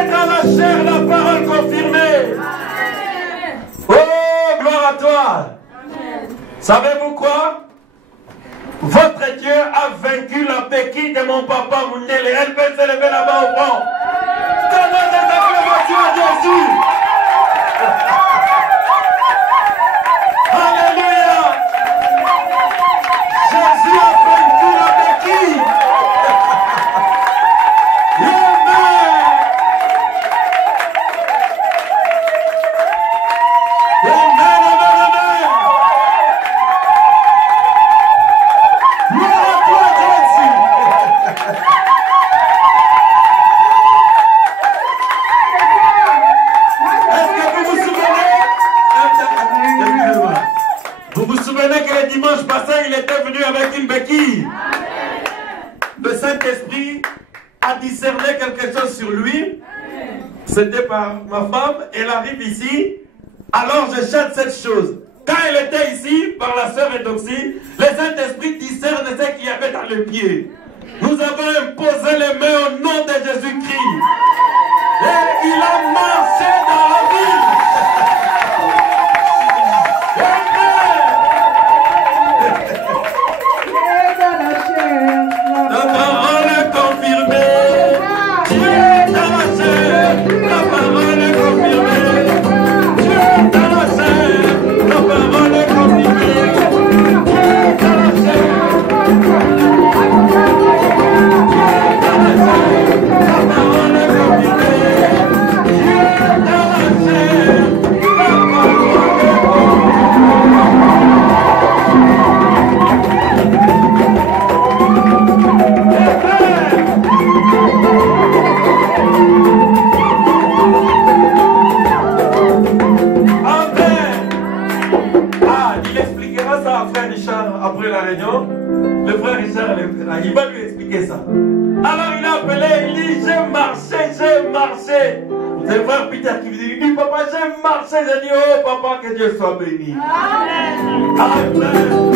est dans la chair, la parole confirmée. Oh, gloire à toi. Savez-vous quoi? Votre Dieu a vaincu la béquille de mon papa Mounele. Elle peut se lever là-bas au fond. Donnez des acclamations à Jésus. Alléluia. Jésus a vaincu la béquille. Dimanche passé, il était venu avec une béquille. Le Saint-Esprit a discerné quelque chose sur lui. C'était par ma femme. Elle arrive ici. Alors je chante cette chose. Quand elle était ici, par la sœur Eudoxie, le Saint-Esprit discerne ce qu'il y avait dans le pied. Nous avons imposé les mains au nom de Jésus-Christ. Et il a marché dans la ville. Le frère Richard, il va lui expliquer ça. Alors il a appelé, il dit, j'ai marché. C'est le frère Peter qui lui dit, papa, j'ai marché. J'ai dit, oh papa, que Dieu soit béni. Amen. Amen.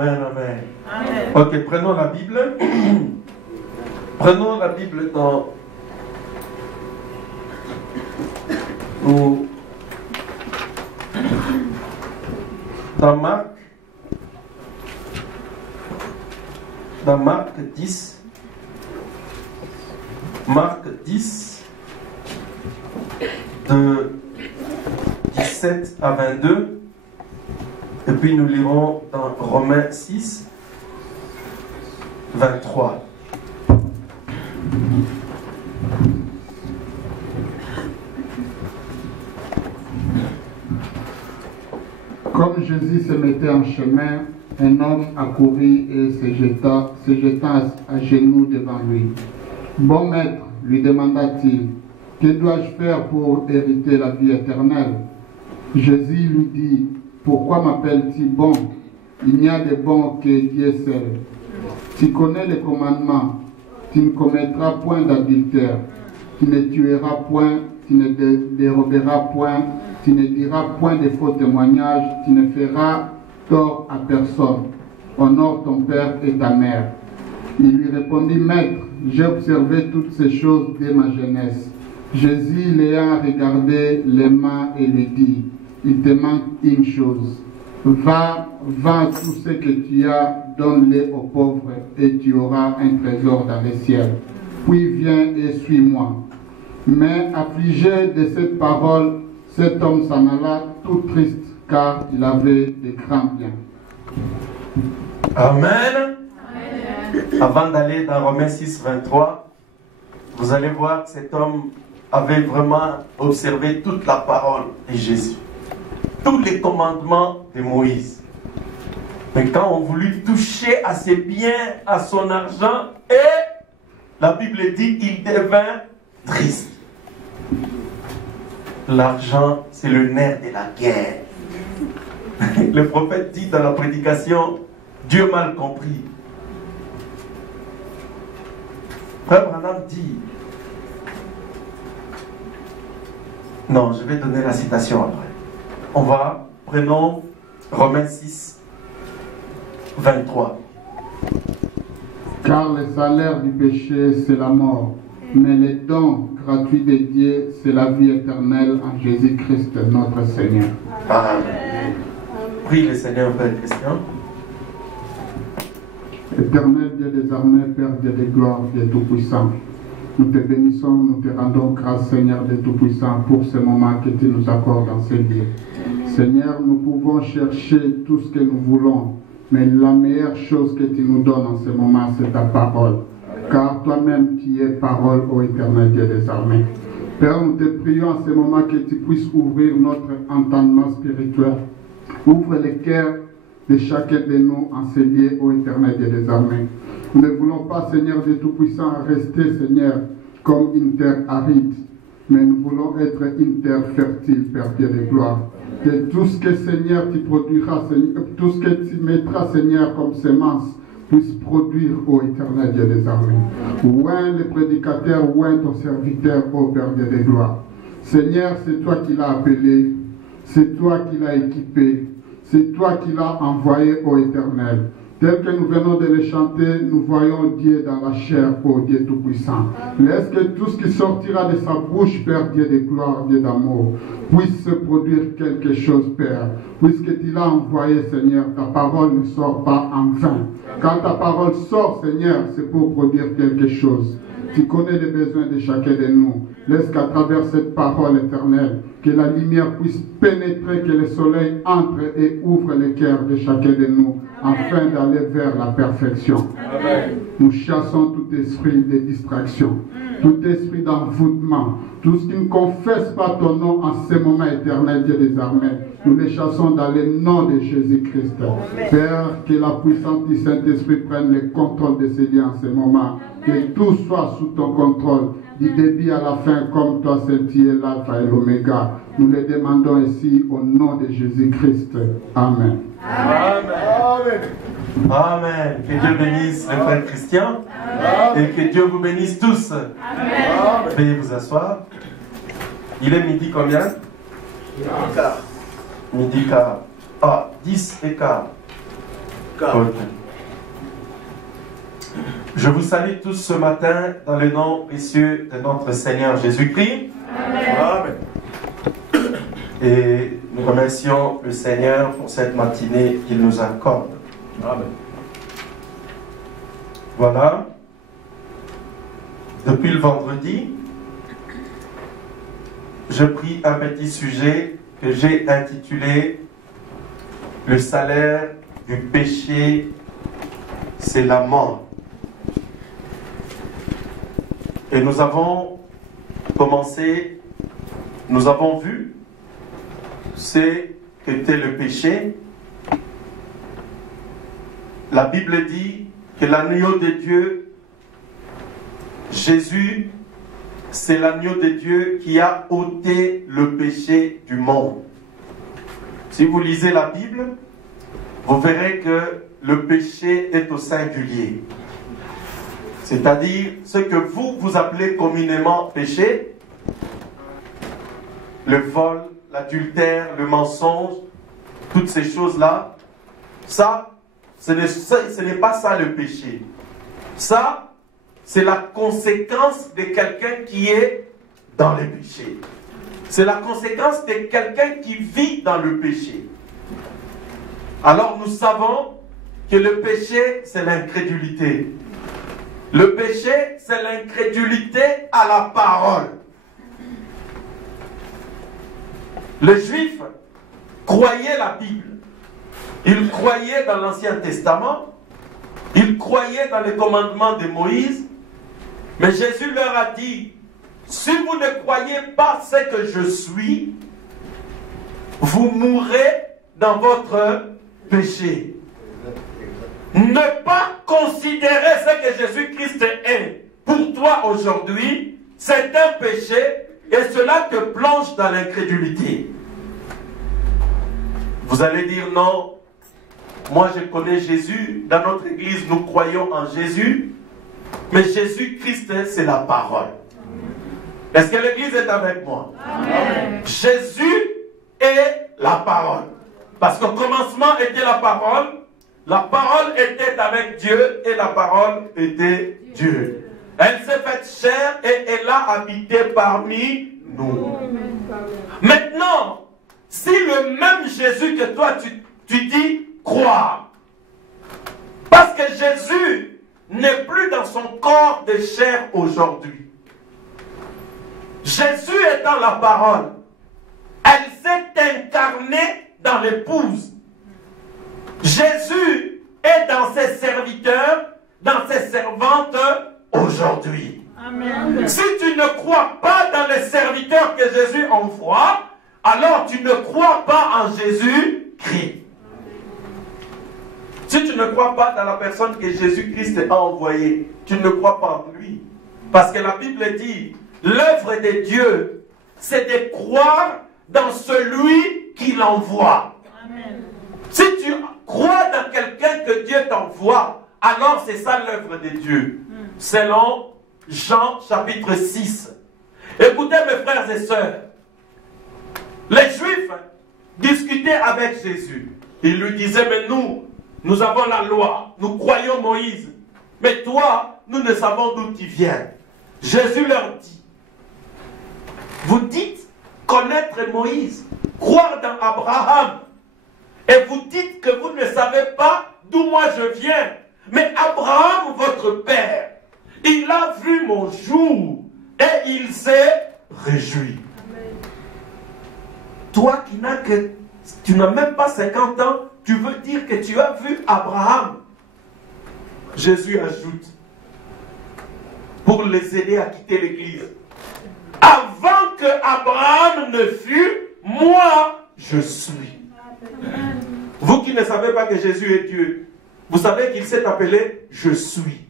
Amen, amen. Ok, prenons la Bible. Prenons la Bible dans Marc 10. Marc 10, de 17 à 22. Et puis nous lirons dans Romains 6, 23. Comme Jésus se mettait en chemin, un homme accourut et se jeta à genoux devant lui. « Bon maître, lui demanda-t-il, que dois-je faire pour hériter la vie éternelle ?» Jésus lui dit, « Pourquoi m'appelles-tu bon? Il n'y a de bon que Dieu seul. Tu connais les commandements. Tu ne commettras point d'adultère. Tu ne tueras point. Tu ne déroberas point. Tu ne diras point de faux témoignages. Tu ne feras tort à personne. Honore ton père et ta mère. » Il lui répondit, « Maître, j'ai observé toutes ces choses dès ma jeunesse. » Jésus l'ayant regardé les mains et lui dit, « Il te manque une chose. Va, vends tout ce que tu as, donne-le aux pauvres et tu auras un trésor dans le ciel. Puis viens et suis-moi. » Mais affligé de cette parole, cet homme s'en alla tout triste car il avait de grands biens. Amen. Avant d'aller dans Romains 6, 23, vous allez voir que cet homme avait vraiment observé toute la parole de Jésus. Tous les commandements de Moïse. Mais quand on voulut toucher à ses biens, à son argent, et la Bible dit il devint triste. L'argent, c'est le nerf de la guerre. Le prophète dit dans la prédication, Dieu mal compris. Frère Branham dit, non, je vais donner la citation après. Prenons Romains 6, 23. Car le salaire du péché, c'est la mort, mais le don gratuit de Dieu, c'est la vie éternelle en Jésus-Christ, notre Seigneur. Amen. Prie le Seigneur, Père Christian. Éternel Dieu des armées, Père Dieu de gloire, Dieu Tout-Puissant, nous te bénissons, nous te rendons grâce, Seigneur Dieu Tout-Puissant, pour ce moment que tu nous accordes dans ce lieu. Seigneur, nous pouvons chercher tout ce que nous voulons, mais la meilleure chose que tu nous donnes en ce moment, c'est ta parole. Car toi-même, tu es parole, ô éternel Dieu des armées. Père, nous te prions en ce moment que tu puisses ouvrir notre entendement spirituel. Ouvre les cœurs de chacun de nous en ce lieu, ô éternel Dieu des armées. Nous ne voulons pas, Seigneur Dieu Tout-Puissant, rester, Seigneur, comme une terre aride, mais nous voulons être une terre fertile, Père Dieu de gloire. Que tout ce que, Seigneur, tu produiras, Seigneur, tout ce que tu mettras, Seigneur, comme semence, puisse produire, ô éternel Dieu des armées. Oint le prédicateur, oint ton serviteur, ô Père Dieu de gloire. Seigneur, c'est toi qui l'as appelé, c'est toi qui l'as équipé, c'est toi qui l'as envoyé, ô éternel. Tel que nous venons de le chanter, nous voyons Dieu dans la chair, ô Dieu Tout-Puissant. Laisse que tout ce qui sortira de sa bouche, Père Dieu de gloire, Dieu d'amour, puisse se produire quelque chose, Père. Puisque tu l'as envoyé, Seigneur, ta parole ne sort pas en vain. Quand ta parole sort, Seigneur, c'est pour produire quelque chose. Tu connais les besoins de chacun de nous. Laisse qu'à travers cette parole éternelle, que la lumière puisse pénétrer, que le soleil entre et ouvre le cœur de chacun de nous, afin d'aller vers la perfection. Amen. Nous chassons tout esprit de distraction, tout esprit d'envoûtement, tout ce qui ne confesse pas ton nom en ce moment éternel, Dieu des armées. Nous les chassons dans le nom de Jésus-Christ. Père, que la puissance du Saint-Esprit prenne le contrôle de ces lieux en ce moment. Que tout soit sous ton contrôle, du début à la fin, comme toi, Saint-Dieu, l'Alpha et l'Oméga. Nous le demandons ici au nom de Jésus-Christ. Amen. Amen. Amen. Que Dieu bénisse les frères chrétiens et que Dieu vous bénisse tous. Amen. Veuillez vous asseoir. Il est midi combien? Midi quart. Ah, 10 et quart. Ok. Je vous salue tous ce matin dans le nom précieux de notre Seigneur Jésus-Christ. Amen. Et nous remercions le Seigneur pour cette matinée qu'il nous accorde. Amen. Voilà. Depuis le vendredi, je pris un petit sujet que j'ai intitulé « Le salaire du péché, c'est la mort ». Et nous avons commencé, nous avons vu ce qu'était le péché. La Bible dit que l'agneau de Dieu, Jésus, c'est l'agneau de Dieu qui a ôté le péché du monde. Si vous lisez la Bible, vous verrez que le péché est au singulier. C'est-à-dire ce que vous appelez communément péché, le vol, l'adultère, le mensonge, toutes ces choses-là, ça, ce n'est pas ça le péché. Ça, c'est la conséquence de quelqu'un qui est dans le péché. C'est la conséquence de quelqu'un qui vit dans le péché. Alors nous savons que le péché, c'est l'incrédulité. Le péché, c'est l'incrédulité à la parole. Le juif croyait la Bible. Il croyait dans l'Ancien Testament. Il croyait dans les commandements de Moïse. Mais Jésus leur a dit, si vous ne croyez pas ce que je suis, vous mourrez dans votre péché. Ne pas considérer ce que Jésus-Christ est pour toi aujourd'hui, c'est un péché et cela te plonge dans l'incrédulité. Vous allez dire non, moi je connais Jésus, dans notre église nous croyons en Jésus, mais Jésus-Christ c'est la parole. Est-ce que l'église est avec moi? Amen. Jésus est la parole. Parce qu'au commencement était la parole était avec Dieu et la parole était Dieu. Elle s'est faite chair et elle a habité parmi nous. Maintenant, si le même Jésus que toi tu dis croire, parce que Jésus n'est plus dans son corps de chair aujourd'hui. Jésus étant la parole, elle s'est incarnée dans l'épouse. Jésus est dans ses serviteurs, dans ses servantes aujourd'hui. Amen. Si tu ne crois pas dans les serviteurs que Jésus envoie, alors tu ne crois pas en Jésus-Christ. Si tu ne crois pas dans la personne que Jésus-Christ a envoyée, tu ne crois pas en lui. Parce que la Bible dit, l'œuvre de Dieu, c'est de croire dans celui qui l'envoie. Amen. Si tu crois dans quelqu'un que Dieu t'envoie, alors c'est ça l'œuvre de Dieu. Selon Jean chapitre 6. Écoutez mes frères et sœurs. Les Juifs discutaient avec Jésus. Ils lui disaient, mais nous avons la loi, nous croyons Moïse. Mais toi, nous ne savons d'où tu viens. Jésus leur dit, vous dites connaître Moïse, croire dans Abraham. Et vous dites que vous ne savez pas d'où moi je viens. Mais Abraham, votre père, il a vu mon jour et il s'est réjoui. Amen. Toi tu n'as même pas 50 ans, tu veux dire que tu as vu Abraham. Jésus ajoute, pour les aider à quitter l'église, avant que Abraham ne fût, moi je suis. Vous qui ne savez pas que Jésus est Dieu, vous savez qu'il s'est appelé « Je suis ».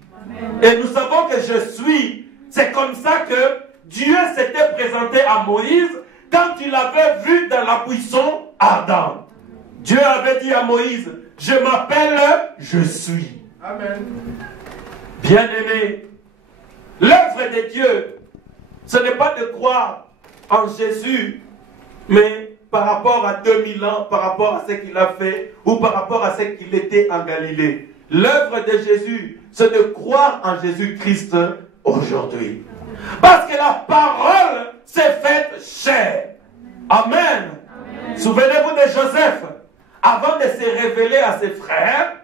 Et nous savons que « Je suis », c'est comme ça que Dieu s'était présenté à Moïse quand il avait vu dans la buisson Adam. Dieu avait dit à Moïse, « Je m'appelle « Je suis ». Amen. Bien-aimé, l'œuvre de Dieu, ce n'est pas de croire en Jésus, mais par rapport à 2000 ans, par rapport à ce qu'il a fait, ou par rapport à ce qu'il était en Galilée. L'œuvre de Jésus, c'est de croire en Jésus-Christ aujourd'hui. Parce que la parole s'est faite chair. Amen. Souvenez-vous de Joseph. Avant de se révéler à ses frères,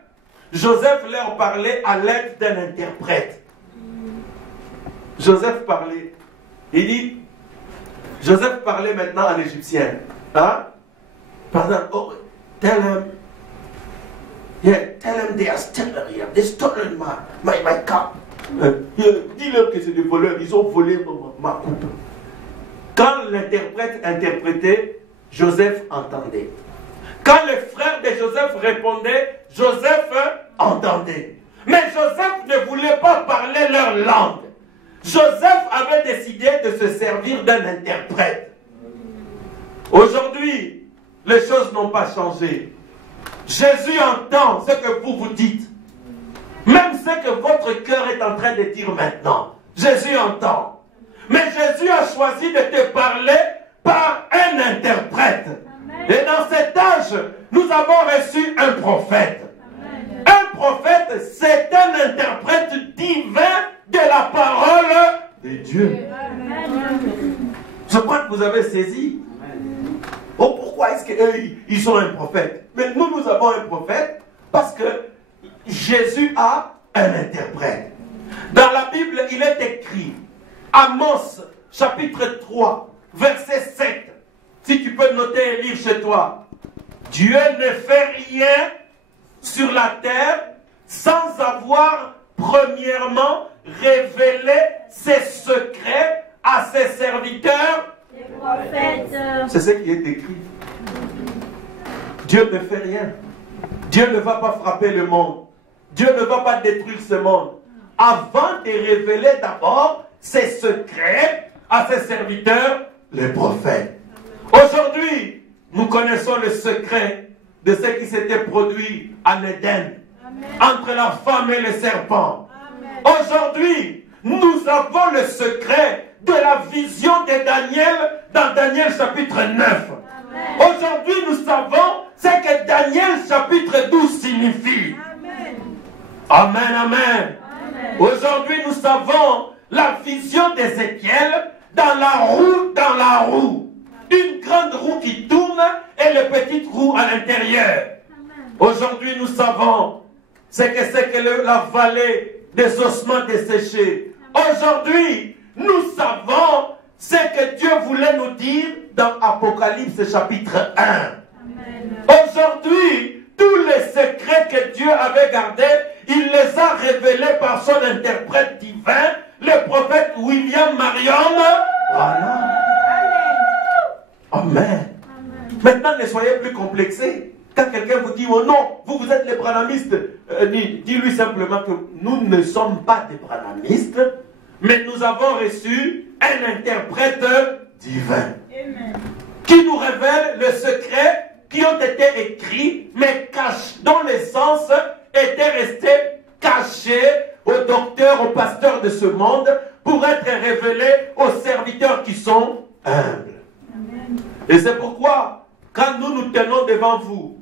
Joseph leur parlait à l'aide d'un interprète. Joseph parlait. Il dit, Joseph parlait maintenant à l'Égyptienne. Hein? Par exemple, oh, tell him they are still here. They stolen my cup. Dis-leur que c'est des voleurs, ils ont volé ma coupe. Quand l'interprète interprétait, Joseph entendait. Quand les frères de Joseph répondaient, Joseph entendait. Mais Joseph ne voulait pas parler leur langue. Joseph avait décidé de se servir d'un interprète. Aujourd'hui, les choses n'ont pas changé. Jésus entend ce que vous dites. Même ce que votre cœur est en train de dire maintenant. Jésus entend. Mais Jésus a choisi de te parler par un interprète. Amen. Et dans cet âge, nous avons reçu un prophète. Amen. Un prophète, c'est un interprète divin de la parole de Dieu. Amen. Je crois que vous avez saisi. Oh, pourquoi est-ce qu'eux, ils sont un prophète? Mais nous avons un prophète parce que Jésus a un interprète. Dans la Bible, il est écrit, Amos, chapitre 3, verset 7. Si tu peux noter et lire chez toi. Dieu ne fait rien sur la terre sans avoir premièrement révélé ses secrets à ses serviteurs. Les prophètes. C'est ce qui est écrit. Dieu ne fait rien. Dieu ne va pas frapper le monde. Dieu ne va pas détruire ce monde. Avant de révéler d'abord ses secrets à ses serviteurs, les prophètes. Aujourd'hui, nous connaissons le secret de ce qui s'était produit en Éden, entre la femme et le serpent. Aujourd'hui, nous avons le secret de la vision de Daniel dans Daniel chapitre 9. Aujourd'hui, nous savons ce que Daniel chapitre 12 signifie. Amen, amen. Amen. Aujourd'hui, nous savons la vision d'Ézéchiel dans la roue. Une grande roue qui tourne et les petites roues à l'intérieur. Aujourd'hui, nous savons ce que c'est que la vallée des ossements desséchés. Aujourd'hui, nous savons ce que Dieu voulait nous dire dans Apocalypse chapitre 1. Aujourd'hui, tous les secrets que Dieu avait gardés, il les a révélés par son interprète divin, le prophète William Marion. Voilà. Amen. Maintenant, ne soyez plus complexés. Quand quelqu'un vous dit, oh non, vous êtes les branhamistes, dis-lui simplement que nous ne sommes pas des branhamistes, mais nous avons reçu un interprète divin. Amen. Qui nous révèle le secret qui ont été écrits, mais cachés, dont l'essence était restée cachée aux docteurs, aux pasteurs de ce monde, pour être révélés aux serviteurs qui sont humbles. Amen. Et c'est pourquoi, quand nous nous tenons devant vous,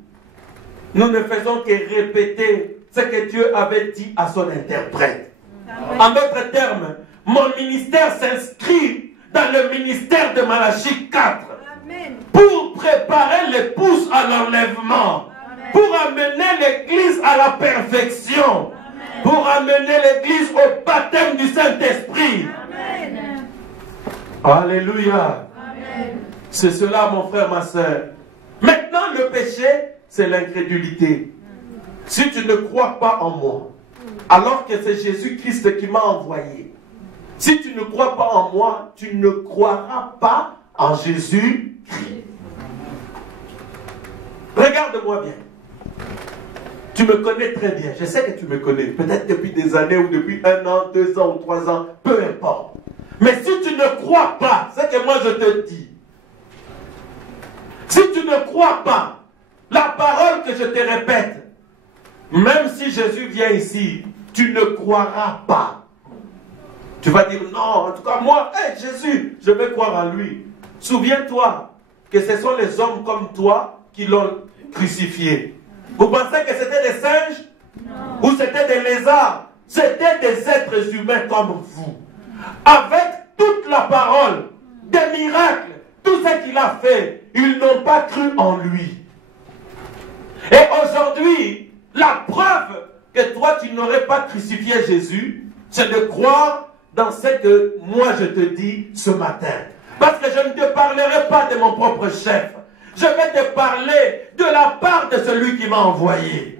nous ne faisons que répéter ce que Dieu avait dit à son interprète. Amen. En d'autres termes, mon ministère s'inscrit dans le ministère de Malachie 4. Amen. Pour préparer l'épouse à l'enlèvement. Amen. Pour amener l'église à la perfection. Amen. Pour amener l'église au baptême du Saint-Esprit. Amen. Alléluia. Amen. C'est cela, mon frère, ma soeur. Maintenant, le péché, c'est l'incrédulité. Si tu ne crois pas en moi, alors que c'est Jésus-Christ qui m'a envoyé, si tu ne crois pas en moi, tu ne croiras pas en Jésus-Christ. Regarde-moi bien. Tu me connais très bien. Je sais que tu me connais. Peut-être depuis des années ou depuis 1 an, 2 ans ou 3 ans. Peu importe. Mais si tu ne crois pas ce que moi je te dis, si tu ne crois pas la parole que je te répète, même si Jésus vient ici, tu ne croiras pas. Tu vas dire, non, en tout cas, moi, Jésus, je vais croire en lui. Souviens-toi, que ce sont les hommes comme toi qui l'ont crucifié. Vous pensez que c'était des singes? Non. Ou c'était des lézards? C'était des êtres humains comme vous. Avec toute la parole, des miracles, tout ce qu'il a fait, ils n'ont pas cru en lui. Et aujourd'hui, la preuve que toi tu n'aurais pas crucifié Jésus, c'est de croire dans ce que moi je te dis ce matin. Parce que je ne te parlerai pas de mon propre chef. Je vais te parler de la part de celui qui m'a envoyé.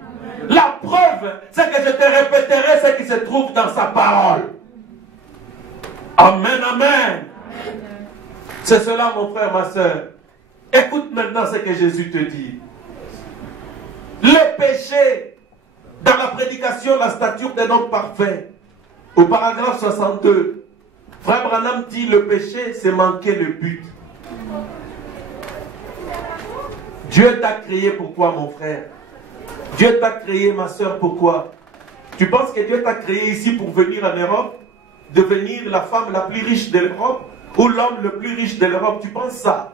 La preuve, c'est que je te répéterai ce qui se trouve dans sa parole. Amen, amen. C'est cela, mon frère, ma soeur. Écoute maintenant ce que Jésus te dit. Le péché, dans la prédication, la stature d'un homme parfait, au paragraphe 62, frère Branham dit le péché, c'est manquer le but. Dieu t'a créé pourquoi, mon frère? Dieu t'a créé, ma soeur, pourquoi? Tu penses que Dieu t'a créé ici pour venir en Europe, devenir la femme la plus riche de l'Europe ou l'homme le plus riche de l'Europe? Tu penses ça?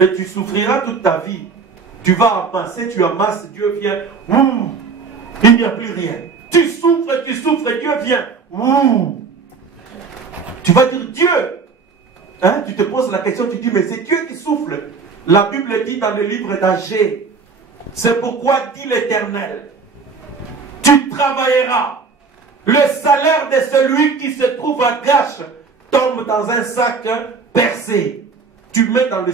Mais tu souffriras toute ta vie. Tu vas amasser, tu amasses, Dieu vient. Ouh, il n'y a plus rien. Tu souffres, Dieu vient. Ouh. Tu vas dire Dieu. Hein? Tu te poses la question, tu dis, mais c'est Dieu qui souffle. La Bible dit dans le livre d'Agée, c'est pourquoi dit l'Éternel, tu travailleras. Le salaire de celui qui se trouve à gâche tombe dans un sac percé. Tu mets dans le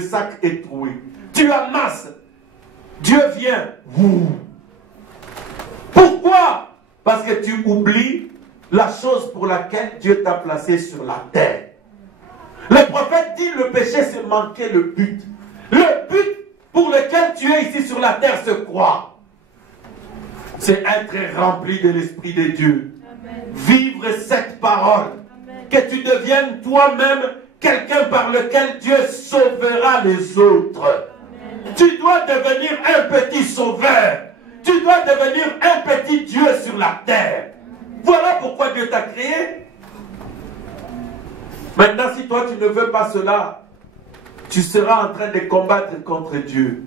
sac est troué. Tu amasses. Dieu vient. Pourquoi? Parce que tu oublies la chose pour laquelle Dieu t'a placé sur la terre. Le prophète dit le péché c'est manquer le but. Le but pour lequel tu es ici sur la terre se croit. C'est être rempli de l'Esprit de Dieu. Amen. Vivre cette parole. Amen. Que tu deviennes toi-même quelqu'un par lequel Dieu sauvera les autres. Amen. Tu dois devenir un petit sauveur. Tu dois devenir un petit Dieu sur la terre. Voilà pourquoi Dieu t'a créé. Maintenant, si toi tu ne veux pas cela, tu seras en train de combattre contre Dieu.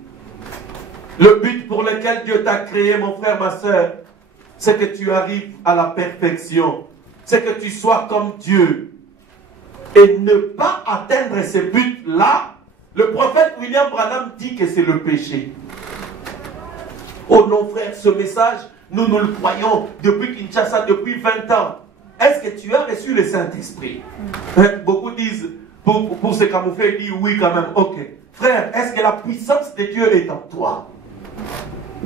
Le but pour lequel Dieu t'a créé, mon frère, ma soeur, c'est que tu arrives à la perfection. C'est que tu sois comme Dieu. Et ne pas atteindre ce but-là, le prophète William Branham dit que c'est le péché. Oh non, frère, ce message, nous le croyons depuis Kinshasa, depuis 20 ans. Est-ce que tu as reçu le Saint-Esprit? Beaucoup disent, pour se camoufler, ils disent oui quand même. Ok. Frère, est-ce que la puissance de Dieu est en toi?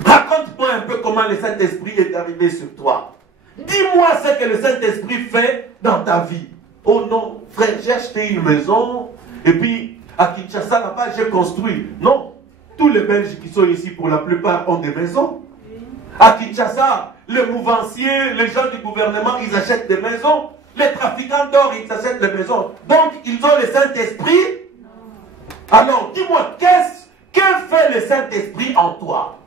Raconte-moi un peu comment le Saint-Esprit est arrivé sur toi. Dis-moi ce que le Saint-Esprit fait dans ta vie. Oh non, frère, j'ai acheté une maison, et puis à Kinshasa, là-bas, j'ai construit. Non, tous les Belges qui sont ici, pour la plupart, ont des maisons. À Kinshasa, les mouvanciers, les gens du gouvernement, ils achètent des maisons. Les trafiquants d'or, ils achètent des maisons. Donc, ils ont le Saint-Esprit. Alors, dis-moi, que fait le Saint-Esprit en toi?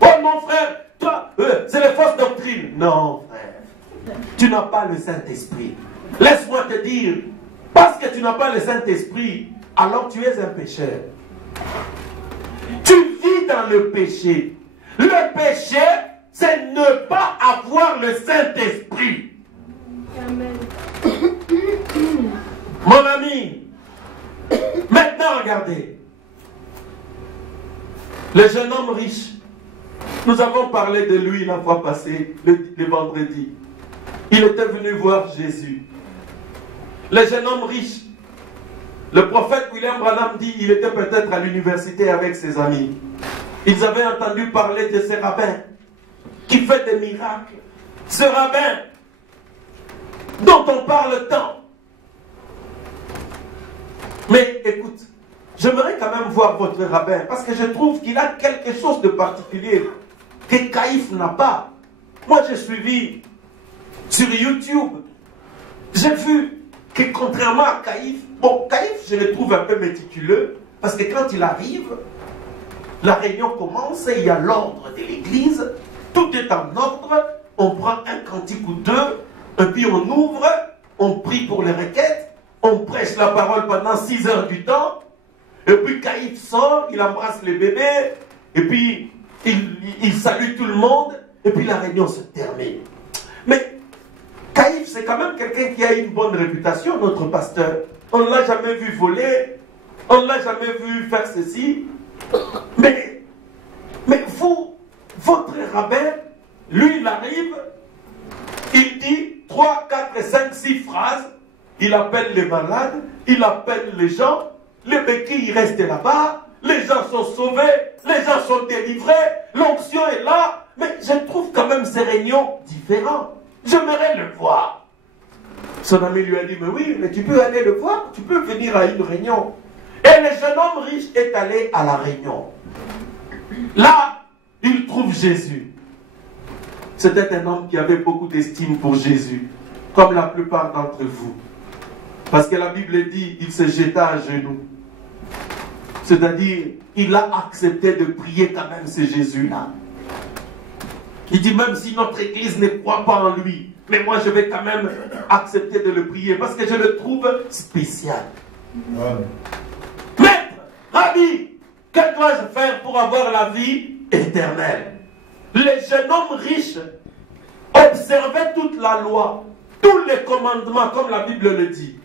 Oh mon frère, toi, c'est les fausses doctrines. Non, frère, tu n'as pas le Saint-Esprit. Laisse-moi te dire, parce que tu n'as pas le Saint-Esprit, alors tu es un pécheur. Tu vis dans le péché. Le péché, c'est ne pas avoir le Saint-Esprit. Amen. Mon ami, maintenant regardez. Le jeune homme riche, nous avons parlé de lui la fois passée, le vendredi. Il était venu voir Jésus. Le jeune homme riche, le prophète William Branham dit, il était peut-être à l'université avec ses amis. Ils avaient entendu parler de ce rabbin qui fait des miracles. Ce rabbin dont on parle tant. Mais écoute, j'aimerais quand même voir votre rabbin parce que je trouve qu'il a quelque chose de particulier que Caïphe n'a pas. Moi, j'ai suivi sur YouTube. J'ai vu que contrairement à Caïphe, bon, Caïphe, je le trouve un peu méticuleux parce que quand il arrive, la réunion commence et il y a l'ordre de l'église. Tout est en ordre. On prend un cantique ou deux, et puis on ouvre, on prie pour les requêtes, on prêche la parole pendant 6 heures du temps, Et puis Caïphe sort, il embrasse les bébés, et puis il salue tout le monde, et puis la réunion se termine. Mais Caïphe, c'est quand même quelqu'un qui a une bonne réputation, notre pasteur. On ne l'a jamais vu voler, on ne l'a jamais vu faire ceci. Mais vous, votre rabbin, lui, il arrive, il dit 3, 4, 5, 6 phrases, il appelle les malades, il appelle les gens, les béquilles restent là-bas, les gens sont sauvés, les gens sont délivrés, l'onction est là, mais je trouve quand même ces réunions différentes. J'aimerais le voir. Son ami lui a dit, mais oui, mais tu peux aller le voir, tu peux venir à une réunion. Et le jeune homme riche est allé à la réunion. Là, il trouve Jésus. C'était un homme qui avait beaucoup d'estime pour Jésus, comme la plupart d'entre vous. Parce que la Bible dit, il se jeta à genoux. C'est-à-dire, il a accepté de prier quand même ce Jésus-là. Il dit, même si notre église ne croit pas en lui, mais moi je vais quand même accepter de le prier, parce que je le trouve spécial. Ouais. Maître, Rabbi, que dois-je faire pour avoir la vie éternelle? Le jeune homme riche observait toute la loi, tous les commandements, comme la Bible le dit.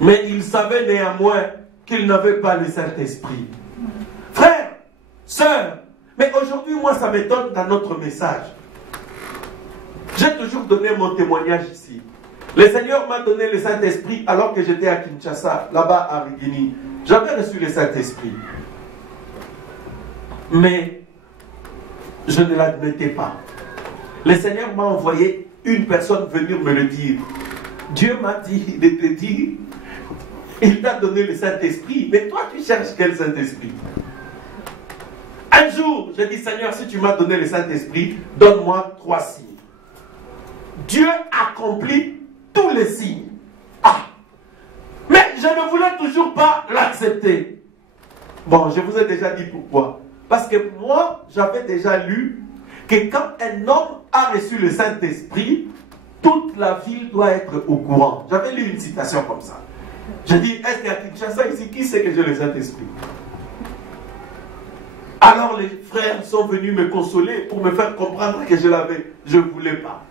Mais il savait néanmoins qu'il n'avait pas le Saint-Esprit. Frères, sœurs, mais aujourd'hui, moi, ça m'étonne dans notre message. J'ai toujours donné mon témoignage ici. Le Seigneur m'a donné le Saint-Esprit alors que j'étais à Kinshasa, là-bas à Rigini. J'avais reçu le Saint-Esprit. Mais je ne l'admettais pas. Le Seigneur m'a envoyé une personne venir me le dire. Dieu m'a dit de te dire, il t'a donné le Saint-Esprit, mais toi tu cherches quel Saint-Esprit? Un jour, j'ai dit, Seigneur, si tu m'as donné le Saint-Esprit, donne-moi 3 signes. Dieu accomplit tous les signes. Ah! Mais je ne voulais toujours pas l'accepter. Bon, je vous ai déjà dit pourquoi. Parce que moi, j'avais déjà lu que quand un homme a reçu le Saint-Esprit, toute la ville doit être au courant. J'avais lu une citation comme ça. J'ai dit, est-ce qu'il y a Kinshasa ici? Qui sait que j'ai le Saint-Esprit? Alors les frères sont venus me consoler pour me faire comprendre que je l'avais. Je ne voulais pas.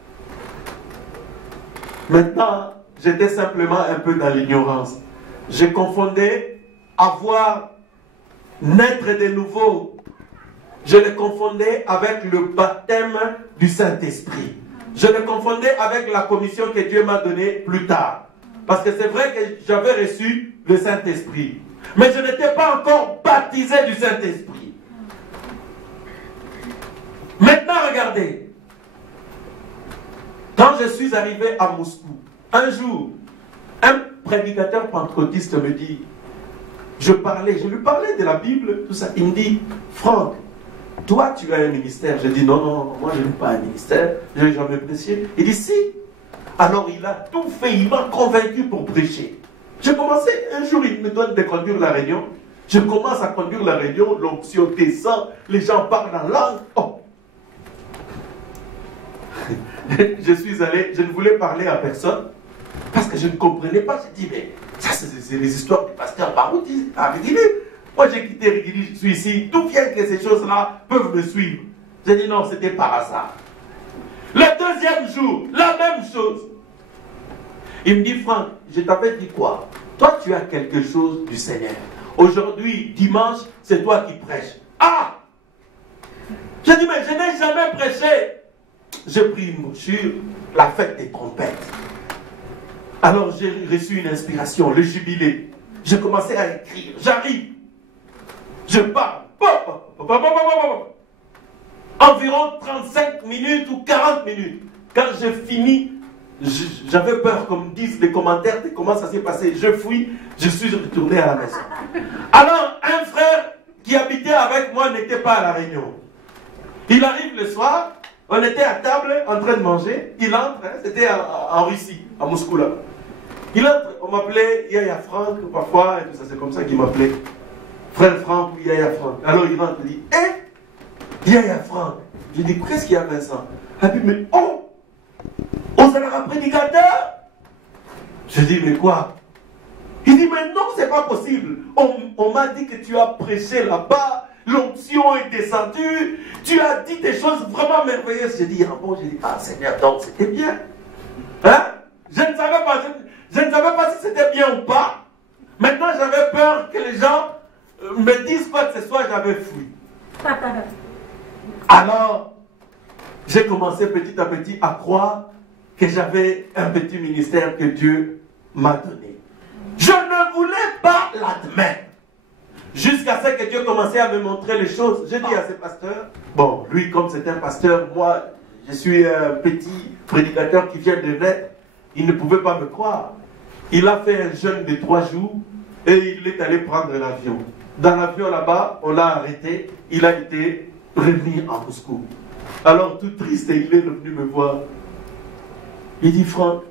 Maintenant, j'étais simplement un peu dans l'ignorance. Je confondais avoir naître de nouveau. Je le confondais avec le baptême du Saint-Esprit. Je le confondais avec la commission que Dieu m'a donnée plus tard. Parce que c'est vrai que j'avais reçu le Saint-Esprit. Mais je n'étais pas encore baptisé du Saint-Esprit. Maintenant, regardez. Quand je suis arrivé à Moscou, un jour, un prédicateur pentecôtiste me dit, je lui parlais de la Bible, tout ça. Il me dit, Franck, toi tu as un ministère. Je dis, non, moi je n'ai pas un ministère, je n'ai jamais prêché. Il dit, si. Alors il a tout fait, il m'a convaincu pour prêcher. J'ai commencé, un jour il me donne de conduire la réunion. Je commence à conduire la réunion, l'onction descend, les gens parlent en langue. Oh. Je suis allé, je ne voulais parler à personne, parce que je ne comprenais pas. J'ai dit, mais ça c'est les histoires du pasteur Baroud à Rigini. Moi j'ai quitté Rigini, je suis ici, d'où vient que ces choses-là peuvent me suivre? J'ai dit non, c'était par hasard. Le deuxième jour, la même chose. Il me dit, Franck, je t'avais dit quoi? Toi tu as quelque chose du Seigneur. Aujourd'hui, dimanche, c'est toi qui prêches. Ah! J'ai dit, mais je n'ai jamais prêché. J'ai pris une brochure, la fête des trompettes. Alors j'ai reçu une inspiration, le jubilé. J'ai commencé à écrire, j'arrive. Je parle. Environ 35 minutes ou 40 minutes. Quand j'ai fini, j'avais peur qu'on me dise les commentaires de comment ça s'est passé. Je fuis, je suis retourné à la maison. Alors un frère qui habitait avec moi n'était pas à la réunion. Il arrive le soir. On était à table en train de manger. Il entre, hein, c'était en Russie, à Moscou là. Il entre, on m'appelait Yaya Franck parfois, et tout ça, c'est comme ça qu'il m'appelait. Frère Franck ou Yaya Franck. Alors il rentre, il dit, Yaya Franck. Je dis, qu'est-ce qu'il y a Vincent? Il dit, mais on s'en a prédicateur? Je dis, mais quoi? Il dit, mais mais non, c'est pas possible. On m'a dit que tu as prêché là-bas, l'onction est descendue, tu as dit des choses vraiment merveilleuses. J'ai dit, ah bon, j'ai dit, ah Seigneur, donc c'était bien. Hein? Je ne savais pas si c'était bien ou pas. Maintenant, j'avais peur que les gens me disent quoi que ce soit, j'avais fui. Alors, j'ai commencé petit à petit à croire que j'avais un petit ministère que Dieu m'a donné. Je ne voulais pas l'admettre. Jusqu'à ce que Dieu commençait à me montrer les choses. J'ai dit à ce pasteur, bon, lui comme c'est un pasteur, moi, je suis un petit prédicateur qui vient de naître, il ne pouvait pas me croire. Il a fait un jeûne de 3 jours et il est allé prendre l'avion. Dans l'avion là-bas, on l'a arrêté, il a été remis à Moscou. Alors tout triste, il est revenu me voir. Il dit, Franck,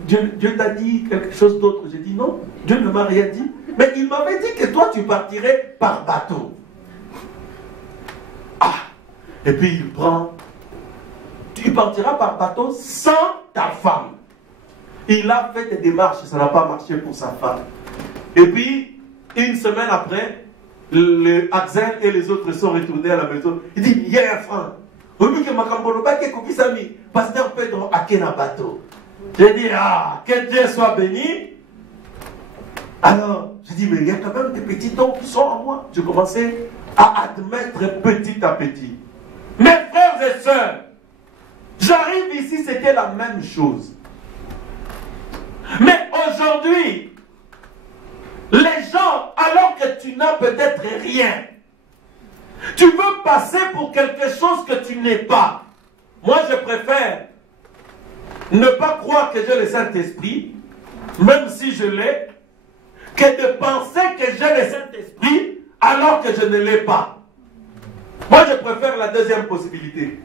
Dieu t'a dit quelque chose d'autre. J'ai dit non, Dieu ne m'a rien dit. Mais il m'avait dit que toi tu partirais par bateau. Ah, et puis il prend, tu partiras par bateau sans ta femme. Il a fait des démarches, ça n'a pas marché pour sa femme. Et puis, une semaine après, le Axel et les autres sont retournés à la maison. Il dit, il y a un frère. Pasteur Pedro a quel bateau. J'ai dit, ah, que Dieu soit béni. Alors, j'ai dit, mais il y a quand même des petits dons qui sont en moi. Je commençais à admettre petit à petit. Mes frères et sœurs, j'arrive ici, c'était la même chose. Mais aujourd'hui, les gens, alors que tu n'as peut-être rien, tu veux passer pour quelque chose que tu n'es pas. Moi, je préfère ne pas croire que j'ai le Saint-Esprit, même si je l'ai, que de penser que j'ai le Saint-Esprit alors que je ne l'ai pas. Moi, je préfère la deuxième possibilité.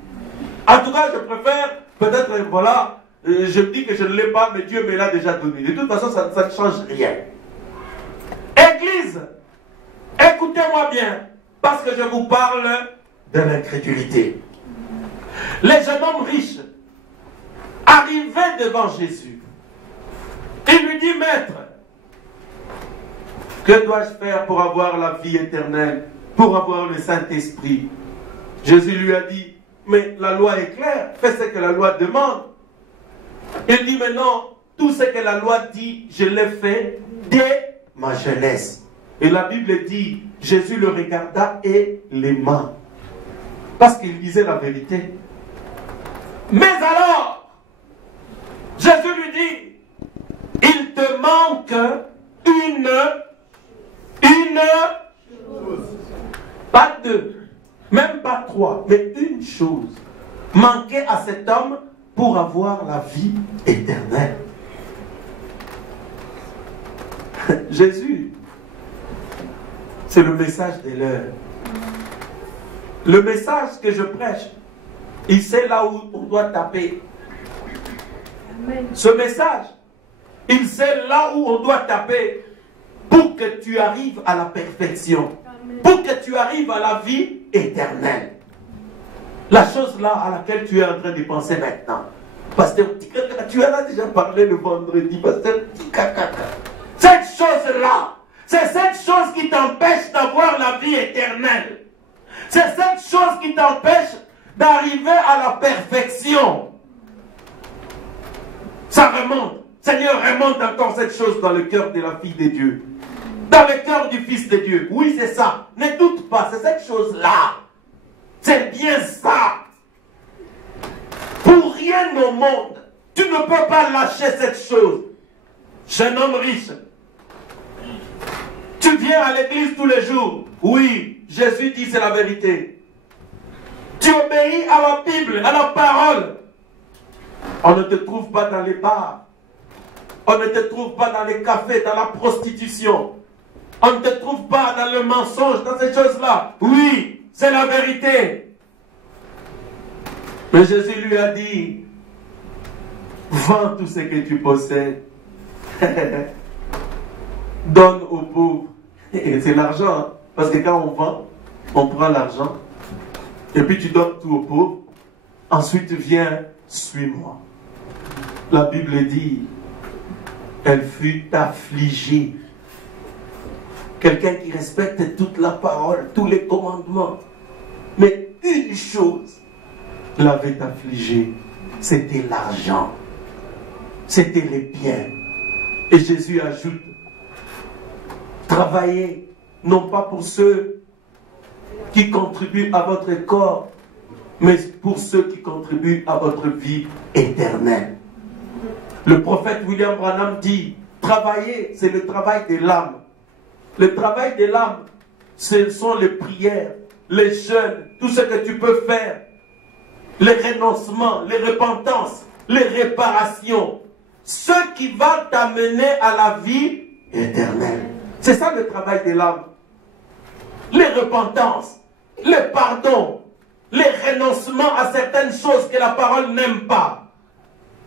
En tout cas, je préfère, peut-être, voilà, je me dis que je ne l'ai pas, mais Dieu me l'a déjà donné. De toute façon, ça ne change rien. Église, écoutez-moi bien, parce que je vous parle de l'incrédulité. Les jeunes hommes riches arrivaient devant Jésus. Il lui dit, Maître, que dois-je faire pour avoir la vie éternelle, pour avoir le Saint-Esprit? Jésus lui a dit, mais la loi est claire, fais ce que la loi demande. Il dit, mais non, tout ce que la loi dit, je l'ai fait dès ma jeunesse. Et la Bible dit, Jésus le regarda et l'aima. Parce qu'il disait la vérité. Mais alors, Jésus lui dit, il te manque une chose. Pas deux, même pas trois, mais une chose. Manquait à cet homme pour avoir la vie éternelle. Jésus, c'est le message de l'heure. Le message que je prêche, il sait là où on doit taper. Amen. Ce message, il sait là où on doit taper pour que tu arrives à la perfection. Amen. Pour que tu arrives à la vie éternelle. La chose là à laquelle tu es en train de penser maintenant. Pasteur, tu en as déjà parlé le vendredi. Pasteur, cette chose-là, c'est cette chose qui t'empêche d'avoir la vie éternelle. C'est cette chose qui t'empêche d'arriver à la perfection. Ça remonte. Seigneur, remonte encore cette chose dans le cœur de la fille de Dieu. Dans le cœur du Fils de Dieu. Oui, c'est ça. Ne doute pas, c'est cette chose-là. C'est bien ça. Pour rien au monde, tu ne peux pas lâcher cette chose. Jeune homme riche, tu viens à l'église tous les jours. Oui, Jésus dit c'est la vérité. Tu obéis à la Bible, à la parole. On ne te trouve pas dans les bars. On ne te trouve pas dans les cafés, dans la prostitution. On ne te trouve pas dans le mensonge, dans ces choses-là. Oui, c'est la vérité. Mais Jésus lui a dit, vends tout ce que tu possèdes. Donne aux pauvres. Et c'est l'argent, hein? Parce que quand on vend, on prend l'argent. Et puis tu donnes tout aux pauvres. Ensuite viens, suis-moi. La Bible dit, elle fut affligée quelqu'un qui respecte toute la parole, tous les commandements. Mais une chose l'avait affligé, c'était l'argent, c'était les biens. Et Jésus ajoute, travaillez non pas pour ceux qui contribuent à votre corps, mais pour ceux qui contribuent à votre vie éternelle. Le prophète William Branham dit, travailler, c'est le travail de l'âme. Le travail de l'âme, ce sont les prières, les jeûnes, tout ce que tu peux faire, les renoncements, les repentances, les réparations, ce qui va t'amener à la vie éternelle. C'est ça le travail de l'âme. Les repentances, les pardons, les renoncements à certaines choses que la parole n'aime pas.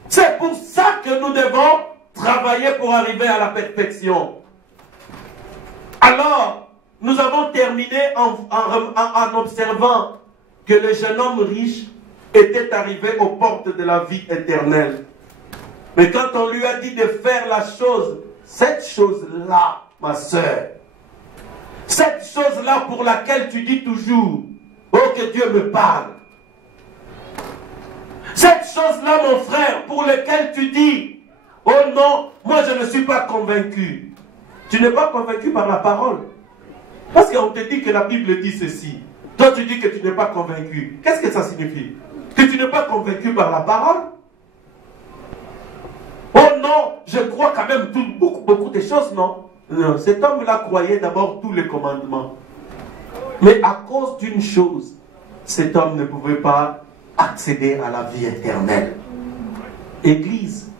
C'est pour ça que nous devons travailler pour arriver à la perfection. Alors, nous avons terminé en observant que le jeune homme riche était arrivé aux portes de la vie éternelle. Mais quand on lui a dit de faire la chose, cette chose-là, ma soeur, cette chose-là pour laquelle tu dis toujours, oh que Dieu me parle. Cette chose-là, mon frère, pour laquelle tu dis, oh non, moi je ne suis pas convaincu. Tu n'es pas convaincu par la parole. Parce qu'on te dit que la Bible dit ceci. Toi tu dis que tu n'es pas convaincu. Qu'est-ce que ça signifie? Que tu n'es pas convaincu par la parole? Oh non, je crois quand même beaucoup de choses, non? Non, cet homme-là croyait d'abord tous les commandements. Mais à cause d'une chose, cet homme ne pouvait pas accéder à la vie éternelle. Église,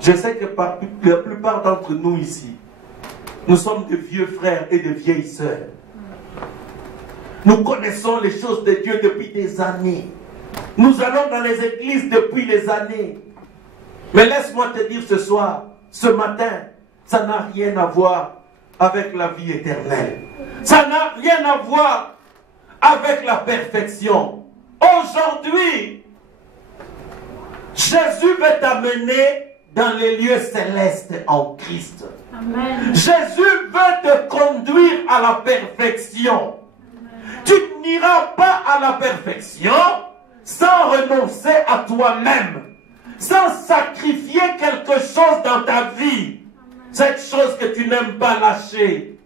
je sais que la plupart d'entre nous ici, nous sommes de vieux frères et de vieilles sœurs. Nous connaissons les choses de Dieu depuis des années. Nous allons dans les églises depuis des années. Mais laisse-moi te dire ce soir, ce matin, ça n'a rien à voir avec la vie éternelle. Ça n'a rien à voir avec la perfection. Aujourd'hui, Jésus veut t'amener dans les lieux célestes en Christ. Amen. Jésus veut te conduire à la perfection. Amen. Tu n'iras pas à la perfection sans renoncer à toi-même, sans sacrifier quelque chose dans ta vie. Cette chose que tu n'aimes pas lâcher.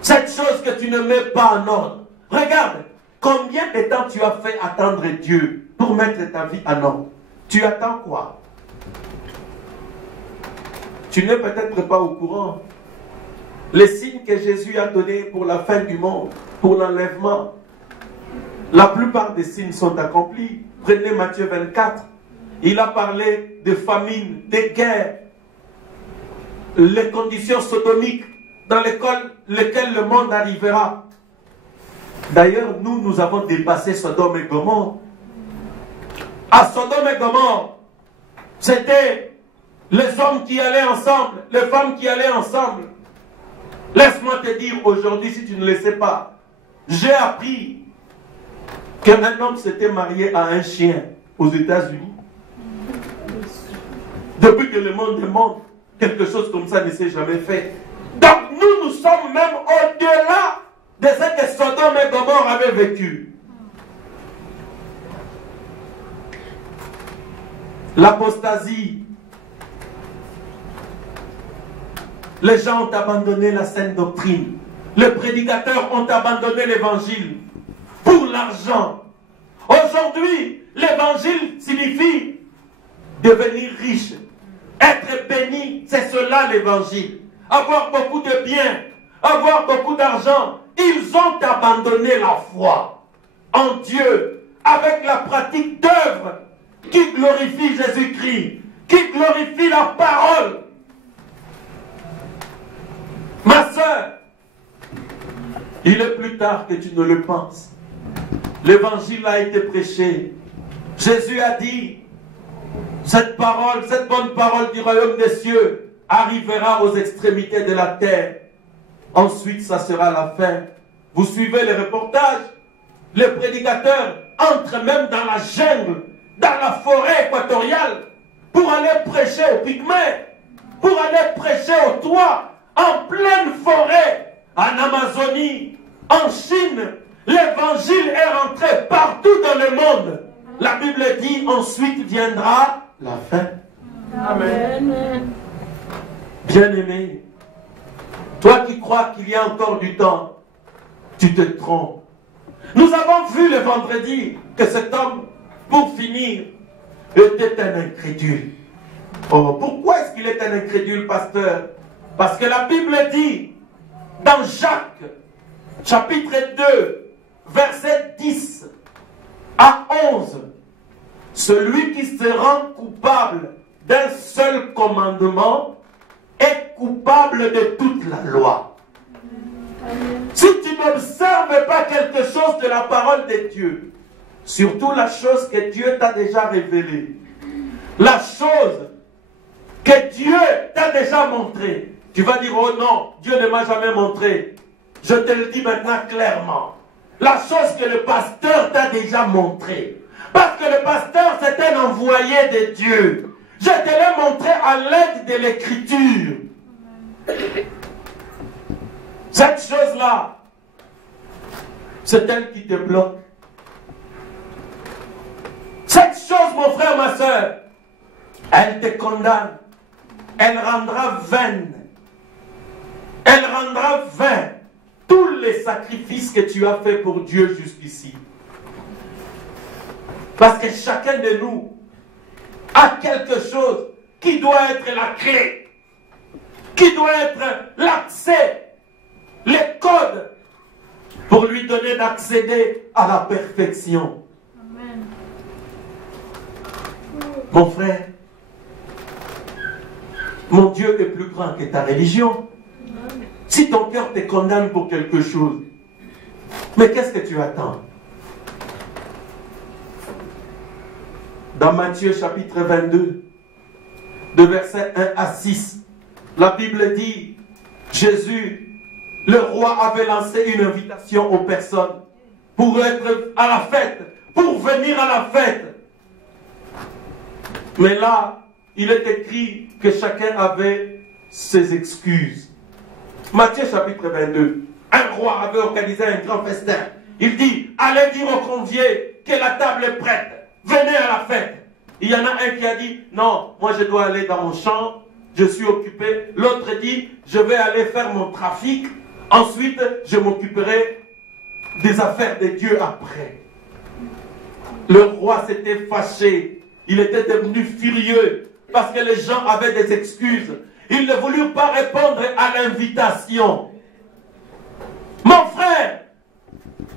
Cette chose que tu ne mets pas en ordre. Regarde, combien de temps tu as fait attendre Dieu pour mettre ta vie en ordre? Tu attends quoi? Tu n'es peut-être pas au courant. Les signes que Jésus a donnés pour la fin du monde, pour l'enlèvement, la plupart des signes sont accomplis. Prenez Matthieu 24. Il a parlé de famine, de guerre, les conditions sodomiques dans lesquelles le monde arrivera. D'ailleurs, nous avons dépassé Sodome et Gomorrhe. À Sodome et Gomorrhe, c'était les hommes qui allaient ensemble, les femmes qui allaient ensemble. Laisse-moi te dire aujourd'hui, si tu ne le sais pas, j'ai appris qu'un homme s'était marié à un chien aux États-Unis. Depuis que le monde est monde, quelque chose comme ça ne s'est jamais fait. Donc nous sommes même au-delà de ce que Sodome et Gomorrhe avaient vécu. L'apostasie. Les gens ont abandonné la saine doctrine. Les prédicateurs ont abandonné l'évangile pour l'argent. Aujourd'hui, l'évangile signifie devenir riche. Être béni, c'est cela l'évangile. Avoir beaucoup de biens, avoir beaucoup d'argent. Ils ont abandonné la foi en Dieu avec la pratique d'œuvres qui glorifie Jésus-Christ, qui glorifie la parole. Ma soeur, il est plus tard que tu ne le penses. L'évangile a été prêché. Jésus a dit, cette parole, cette bonne parole du royaume des cieux arrivera aux extrémités de la terre. Ensuite, ça sera la fin. Vous suivez les reportages. Les prédicateurs entrent même dans la jungle, dans la forêt équatoriale, pour aller prêcher aux pygmées, pour aller prêcher aux toits, en pleine forêt, en Amazonie, en Chine, l'évangile est rentré partout dans le monde. La Bible dit ensuite viendra la fin. Amen. Bien-aimé, toi qui crois qu'il y a encore du temps, tu te trompes. Nous avons vu le vendredi que cet homme, pour finir, était un incrédule. Oh, pourquoi est-ce qu'il est un incrédule, pasteur? Parce que la Bible dit, dans Jacques, chapitre 2, verset 10 à 11, celui qui se rend coupable d'un seul commandement est coupable de toute la loi. Si tu n'observes pas quelque chose de la parole de Dieu, surtout la chose que Dieu t'a déjà révélée, la chose que Dieu t'a déjà montrée, tu vas dire, oh non, Dieu ne m'a jamais montré. Je te le dis maintenant clairement. La chose que le pasteur t'a déjà montrée. Parce que le pasteur, c'est un envoyé de Dieu. Je te l'ai montré à l'aide de l'écriture. Cette chose-là, c'est elle qui te bloque. Cette chose, mon frère, ma soeur, elle te condamne. Elle rendra vaine. Elle rendra vain tous les sacrifices que tu as fait pour Dieu jusqu'ici. Parce que chacun de nous a quelque chose qui doit être la clé, qui doit être l'accès, les codes pour lui donner d'accéder à la perfection. Amen. Mon frère, mon Dieu est plus grand que ta religion. Si ton cœur te condamne pour quelque chose, mais qu'est-ce que tu attends? Dans Matthieu chapitre 22, de versets 1 à 6, la Bible dit, Jésus, le roi avait lancé une invitation aux personnes pour être à la fête, pour venir à la fête. Mais là, il est écrit que chacun avait ses excuses. Matthieu chapitre 22, un roi avait organisé un grand festin. Il dit, allez dire aux conviés que la table est prête. Venez à la fête. Il y en a un qui a dit, non, moi je dois aller dans mon champ, je suis occupé. L'autre dit, je vais aller faire mon trafic. Ensuite, je m'occuperai des affaires de Dieu après. Le roi s'était fâché. Il était devenu furieux parce que les gens avaient des excuses. Ils ne voulurent pas répondre à l'invitation. Mon frère,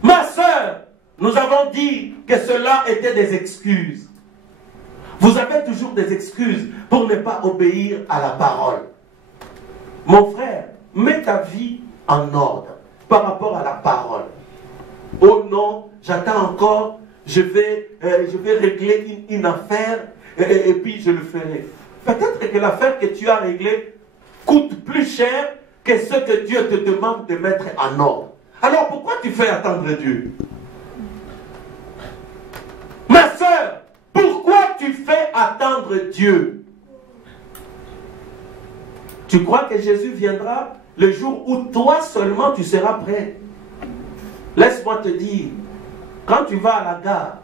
ma soeur, nous avons dit que cela était des excuses. Vous avez toujours des excuses pour ne pas obéir à la parole. Mon frère, mets ta vie en ordre par rapport à la parole. Oh non, j'attends encore, je vais régler une affaire et puis je le ferai. Peut-être que l'affaire que tu as réglée coûte plus cher que ce que Dieu te demande de mettre en ordre. Alors pourquoi tu fais attendre Dieu? Ma soeur, pourquoi tu fais attendre Dieu? Tu crois que Jésus viendra le jour où toi seulement tu seras prêt? Laisse-moi te dire, quand tu vas à la gare,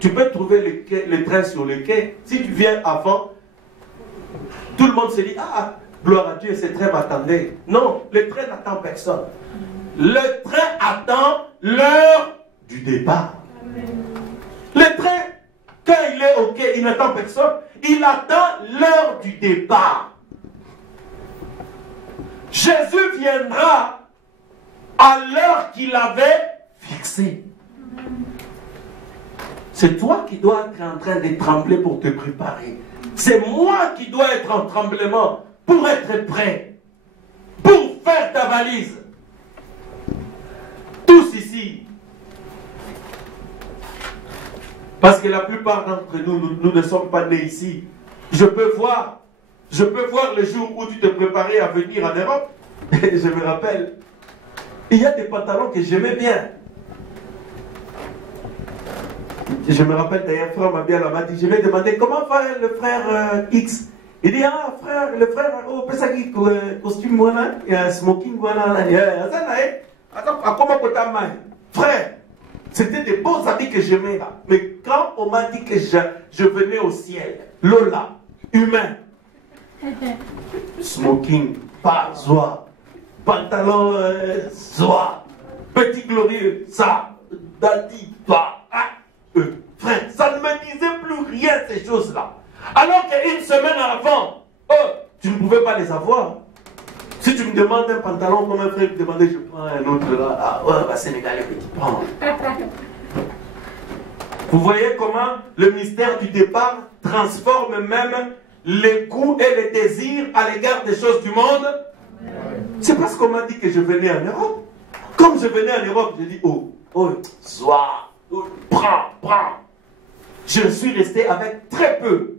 tu peux trouver les trains sur le quai. Si tu viens avant, tout le monde se dit, ah, gloire à Dieu, ce train m'attendait. Non, le train n'attend personne. Le train attend l'heure du départ. Amen. Le train, quand il est au quai, il n'attend personne. Il attend l'heure du départ. Jésus viendra à l'heure qu'il avait fixée. C'est toi qui dois être en train de trembler pour te préparer. C'est moi qui dois être en tremblement pour être prêt, pour faire ta valise. Tous ici. Parce que la plupart d'entre nous, nous ne sommes pas nés ici. Je peux voir le jour où tu te préparais à venir en Europe. Et je me rappelle, il y a des pantalons que j'aimais bien. Je me rappelle d'ailleurs, frère Mabiala m'a dit, je vais demander comment va le frère X. Il dit, ah frère, le frère, oh, peut ça qui costume, voilà, il y a un smoking, voilà, frère, c'était des beaux habits que j'aimais là. Mais quand on m'a dit que je venais au ciel, Lola, humain, smoking, pas zoa, pantalon zoa, petit glorieux, ça, dadi, toi, frère, ça ne me disait plus rien ces choses-là. Alors qu'une semaine avant, oh, tu ne pouvais pas les avoir. Si tu me demandes un pantalon, comme un frère me demandait, je prends un autre là. Ah ouais, bah Sénégalais que tu prends. Vous voyez comment le mystère du départ transforme même les goûts et les désirs à l'égard des choses du monde. C'est parce qu'on m'a dit que je venais en Europe. Comme je venais en Europe, j'ai dit, oh, sois, prends. Je suis resté avec très peu.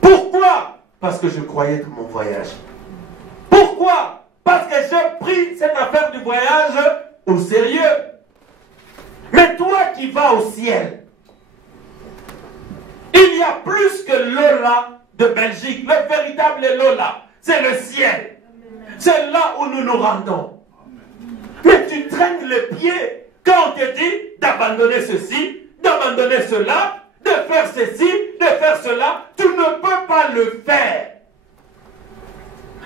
Pourquoi? Parce que je croyais que mon voyage. Pourquoi? Parce que j'ai pris cette affaire du voyage au sérieux. Mais toi qui vas au ciel, il y a plus que Lola de Belgique. Le véritable Lola, c'est le ciel. C'est là où nous nous rendons. Mais tu traînes les pieds quand on te dit d'abandonner ceci, d'abandonner cela, de faire ceci, de faire cela. Tu ne peux pas le faire.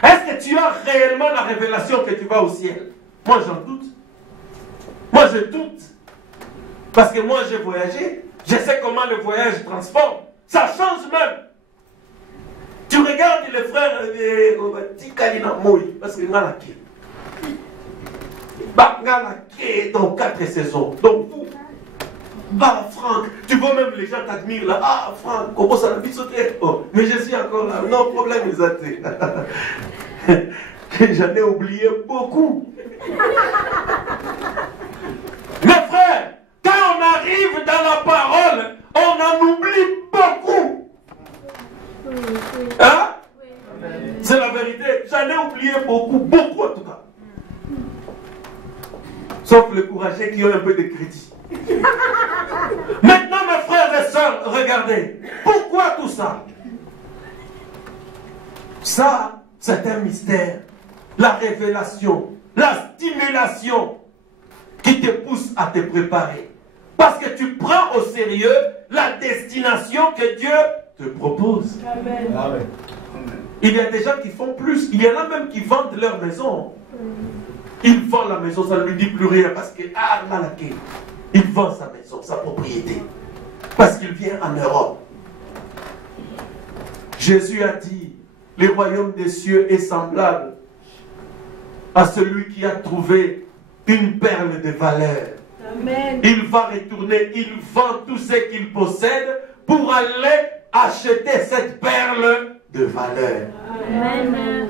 Est-ce que tu as réellement la révélation que tu vas au ciel? Moi j'en doute. Moi je doute. Parce que moi j'ai voyagé. Je sais comment le voyage transforme. Ça change même. Tu regardes les frères parce que dans 4 saisons. Donc vous, ah Franck, tu vois même les gens t'admirent là. Ah Franck, comment ça la vie sauter? Oh, mais je suis encore là. Non problème les athées. J'en ai oublié beaucoup. Mes frères, quand on arrive dans la parole, on en oublie beaucoup. Hein? C'est la vérité. J'en ai oublié beaucoup en tout cas. Sauf les courageux qui ont un peu de crédit. Maintenant, mes frères et sœurs, regardez. Pourquoi tout ça? Ça, c'est un mystère. La révélation, la stimulation qui te pousse à te préparer. Parce que tu prends au sérieux la destination que Dieu te propose. Amen. Amen. Il y a des gens qui font plus. Il y en a même qui vendent leur maison. Il vend la maison, ça ne lui dit plus rien. Parce que, il vend sa maison, sa propriété. Parce qu'il vient en Europe. Jésus a dit, le royaume des cieux est semblable à celui qui a trouvé une perle de valeur. Amen. Il va retourner, il vend tout ce qu'il possède pour aller acheter cette perle de valeur. Amen.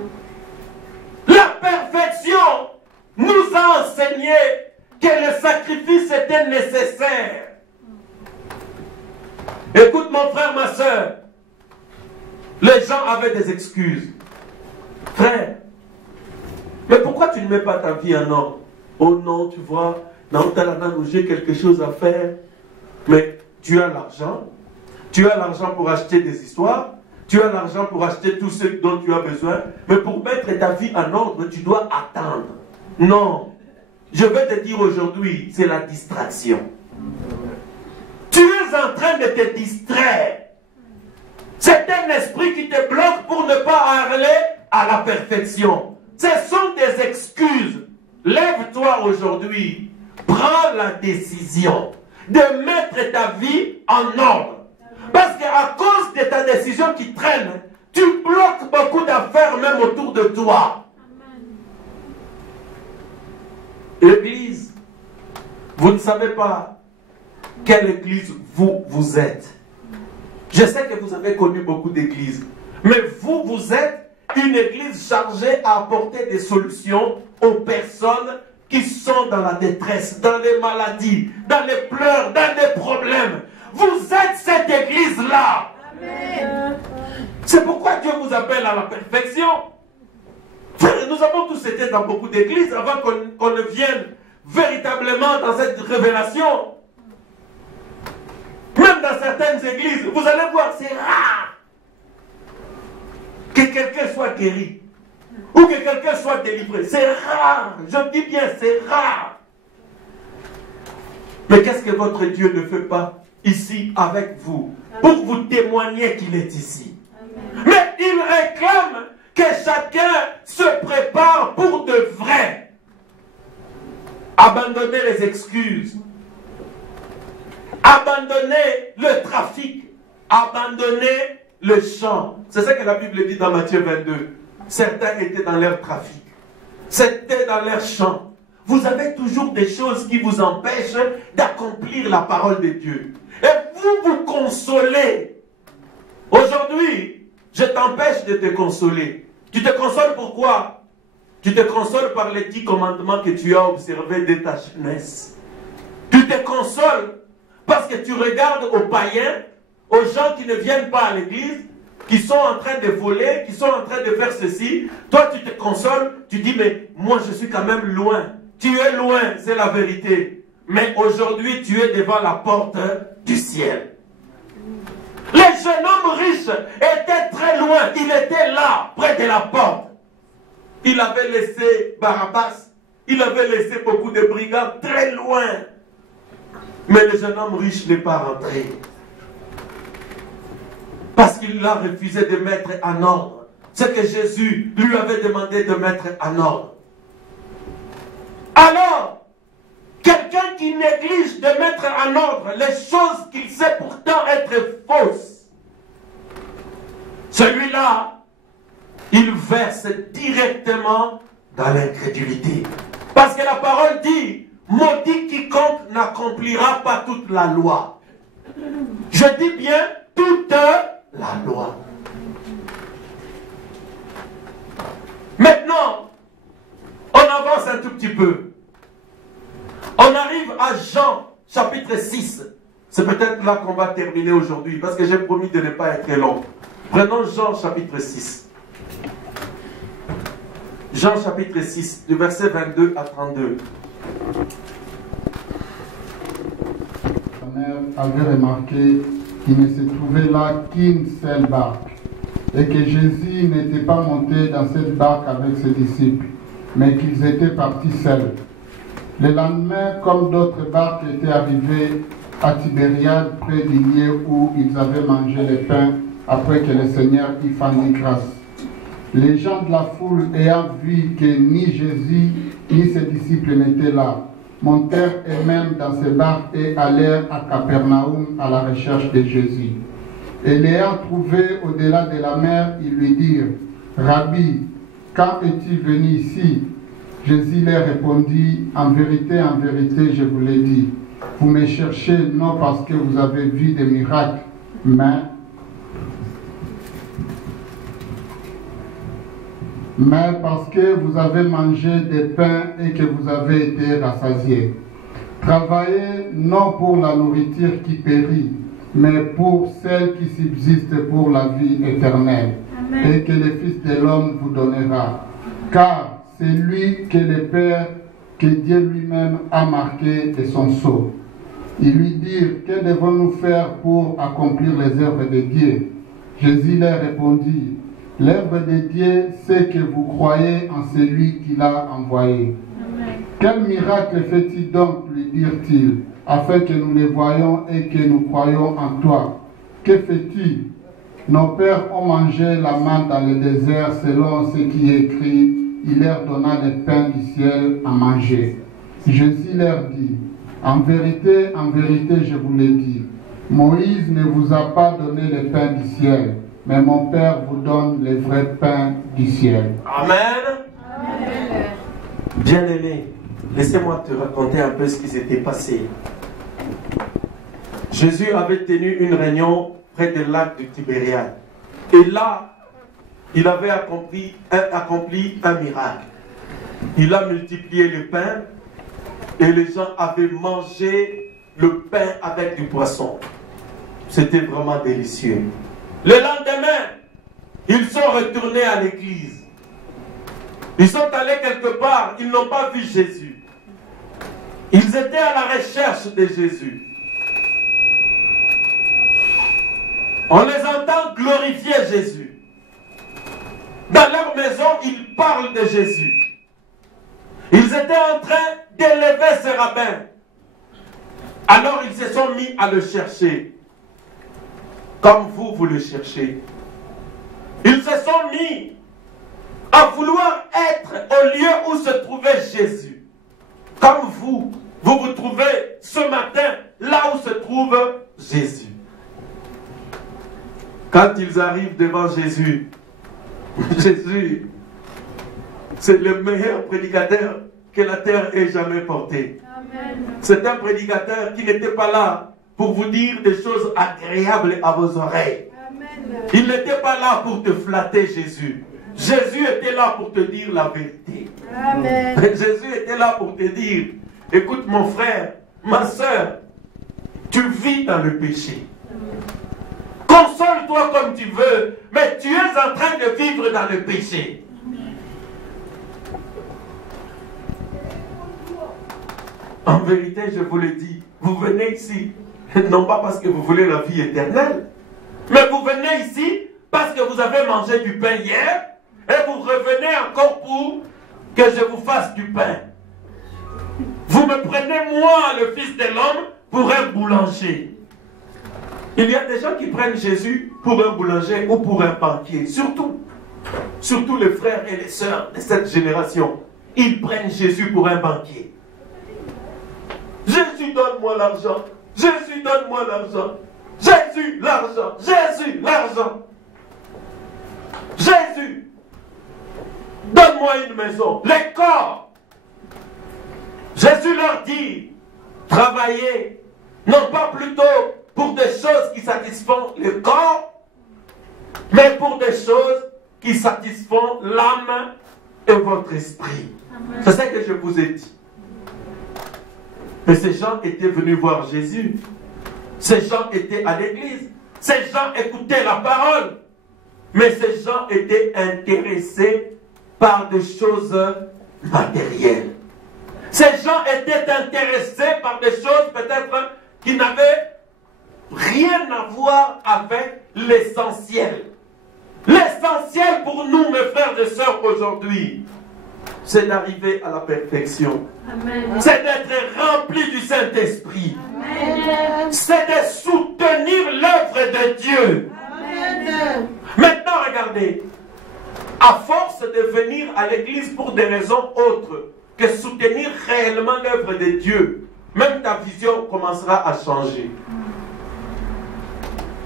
La perfection nous a enseigné que le sacrifice était nécessaire. Écoute mon frère, ma soeur, les gens avaient des excuses. Frère, mais pourquoi tu ne mets pas ta vie en ordre? Oh non, tu vois, j'ai quelque chose à faire. Mais tu as l'argent. Tu as l'argent pour acheter des histoires. Tu as l'argent pour acheter tout ce dont tu as besoin. Mais pour mettre ta vie en ordre, tu dois attendre. Non. Je vais te dire aujourd'hui, c'est la distraction. Tu es en train de te distraire. C'est un esprit qui te bloque pour ne pas aller à la perfection. Ce sont des excuses. Lève-toi aujourd'hui. Prends la décision de mettre ta vie en ordre. Parce qu'à cause de ta décision qui traîne, tu bloques beaucoup d'affaires même autour de toi. L'église, vous ne savez pas quelle église vous êtes. Je sais que vous avez connu beaucoup d'églises, mais vous êtes une église chargée à apporter des solutions aux personnes qui sont dans la détresse, dans les maladies, dans les pleurs, dans les problèmes. Vous êtes cette église-là. C'est pourquoi Dieu vous appelle à la perfection. Nous avons tous été dans beaucoup d'églises avant qu'on ne vienne véritablement dans cette révélation. Même dans certaines églises, vous allez voir, c'est rare que quelqu'un soit guéri ou que quelqu'un soit délivré. C'est rare, je dis bien, c'est rare. Mais qu'est-ce que votre Dieu ne fait pas ici avec vous pour vous témoigner qu'il est ici? Mais il réclame que chacun se prépare pour de vrai. Abandonnez les excuses. Abandonnez le trafic. Abandonnez le chant. C'est ça que la Bible dit dans Matthieu 22. Certains étaient dans leur trafic. C'était dans leur chant. Vous avez toujours des choses qui vous empêchent d'accomplir la parole de Dieu. Et vous vous consolez. Aujourd'hui, je t'empêche de te consoler. Tu te consoles pourquoi? Tu te consoles par les 10 commandements que tu as observés dès ta jeunesse. Tu te consoles parce que tu regardes aux païens, aux gens qui ne viennent pas à l'église, qui sont en train de voler, qui sont en train de faire ceci. Toi, tu te consoles, tu dis, mais moi, je suis quand même loin. Tu es loin, c'est la vérité. Mais aujourd'hui, tu es devant la porte du ciel. Le jeune homme riche était très loin. Il était là, près de la porte. Il avait laissé Barabbas. Il avait laissé beaucoup de brigands très loin. Mais le jeune homme riche n'est pas rentré. Parce qu'il a refusé de mettre en ordre ce que Jésus lui avait demandé de mettre en ordre. Alors, quelqu'un qui néglige de mettre en ordre les choses qu'il sait pourtant être fausses, celui-là, il verse directement dans l'incrédulité. Parce que la parole dit, maudit quiconque n'accomplira pas toute la loi. Je dis bien toute la loi. Maintenant, on avance un tout petit peu. On arrive à Jean, chapitre 6. C'est peut-être là qu'on va terminer aujourd'hui, parce que j'ai promis de ne pas être long. Prenons Jean, chapitre 6. Jean, chapitre 6, du verset 22 à 32. La mère avait remarqué qu'il ne se trouvait là qu'une seule barque, et que Jésus n'était pas monté dans cette barque avec ses disciples, mais qu'ils étaient partis seuls. Le lendemain, comme d'autres barques étaient arrivées à Tibériade, près du lieu où ils avaient mangé le pain après que le Seigneur y fendit grâce. Les gens de la foule, ayant vu que ni Jésus ni ses disciples n'étaient là, montèrent eux-mêmes dans ces barques et allèrent à Capernaum à la recherche de Jésus. Et l'ayant trouvé au-delà de la mer, ils lui dirent, « Rabbi, quand es-tu venu ici ?» Jésus leur répondit, en vérité, je vous l'ai dit, vous me cherchez non parce que vous avez vu des miracles, mais parce que vous avez mangé des pains et que vous avez été rassasiés. Travaillez non pour la nourriture qui périt, mais pour celle qui subsiste pour la vie éternelle. Amen. Et que le Fils de l'homme vous donnera. Car c'est lui que le Père, que Dieu lui-même a marqué de son sceau. Ils lui dirent, que devons-nous faire pour accomplir les œuvres de Dieu? Jésus leur répondit, l'œuvre de Dieu, c'est que vous croyez en celui qui l'a envoyé. Amen. Quel miracle fait-il donc, lui dirent-ils, afin que nous le voyions et que nous croyions en toi? Que fais-tu? Nos pères ont mangé la manne dans le désert selon ce qui est écrit. Il leur donna le pain du ciel à manger. Jésus leur dit, en vérité, je vous l'ai dit, Moïse ne vous a pas donné le pain du ciel, mais mon Père vous donne le vrai pain du ciel. Amen. Amen. Bien-aimé, laissez-moi te raconter un peu ce qui s'était passé. Jésus avait tenu une réunion près du lac de Tibériade. Et là, il avait accompli un miracle. Il a multiplié le pain et les gens avaient mangé le pain avec du poisson. C'était vraiment délicieux. Le lendemain, ils sont retournés à l'église. Ils sont allés quelque part, ils n'ont pas vu Jésus. Ils étaient à la recherche de Jésus. On les entend glorifier Jésus. Dans leur maison, ils parlent de Jésus. Ils étaient en train d'élever ce rabbin. Alors ils se sont mis à le chercher. Comme vous, vous le cherchez. Ils se sont mis à vouloir être au lieu où se trouvait Jésus. Comme vous, vous vous trouvez ce matin là où se trouve Jésus. Quand ils arrivent devant Jésus, Jésus, c'est le meilleur prédicateur que la terre ait jamais porté. C'est un prédicateur qui n'était pas là pour vous dire des choses agréables à vos oreilles. Amen. Il n'était pas là pour te flatter, Jésus. Jésus était là pour te dire la vérité. Amen. Jésus était là pour te dire, écoute mon frère, ma soeur, tu vis dans le péché. Console-toi comme tu veux, mais tu es en train de vivre dans le péché. En vérité, je vous le dis, vous venez ici, non pas parce que vous voulez la vie éternelle, mais vous venez ici parce que vous avez mangé du pain hier, et vous revenez encore pour que je vous fasse du pain. Vous me prenez, moi, le Fils de l'homme, pour un boulanger. Il y a des gens qui prennent Jésus pour un boulanger ou pour un banquier. Surtout les frères et les sœurs de cette génération. Ils prennent Jésus pour un banquier. Jésus, donne-moi l'argent. Jésus, donne-moi l'argent. Jésus, l'argent. Jésus, l'argent. Jésus, donne-moi une maison. Les corps. Jésus leur dit, travaillez, non pas plutôt pour des choses qui satisfont le corps, mais pour des choses qui satisfont l'âme et votre esprit. C'est ça que je vous ai dit. Mais ces gens étaient venus voir Jésus. Ces gens étaient à l'église. Ces gens écoutaient la parole. Mais ces gens étaient intéressés par des choses matérielles. Ces gens étaient intéressés par des choses peut-être qui n'avaient rien à voir avec l'essentiel. L'essentiel pour nous, mes frères et sœurs, aujourd'hui, c'est d'arriver à la perfection. C'est d'être rempli du Saint-Esprit. C'est de soutenir l'œuvre de Dieu. Amen. Maintenant, regardez. À force de venir à l'église pour des raisons autres que soutenir réellement l'œuvre de Dieu, même ta vision commencera à changer.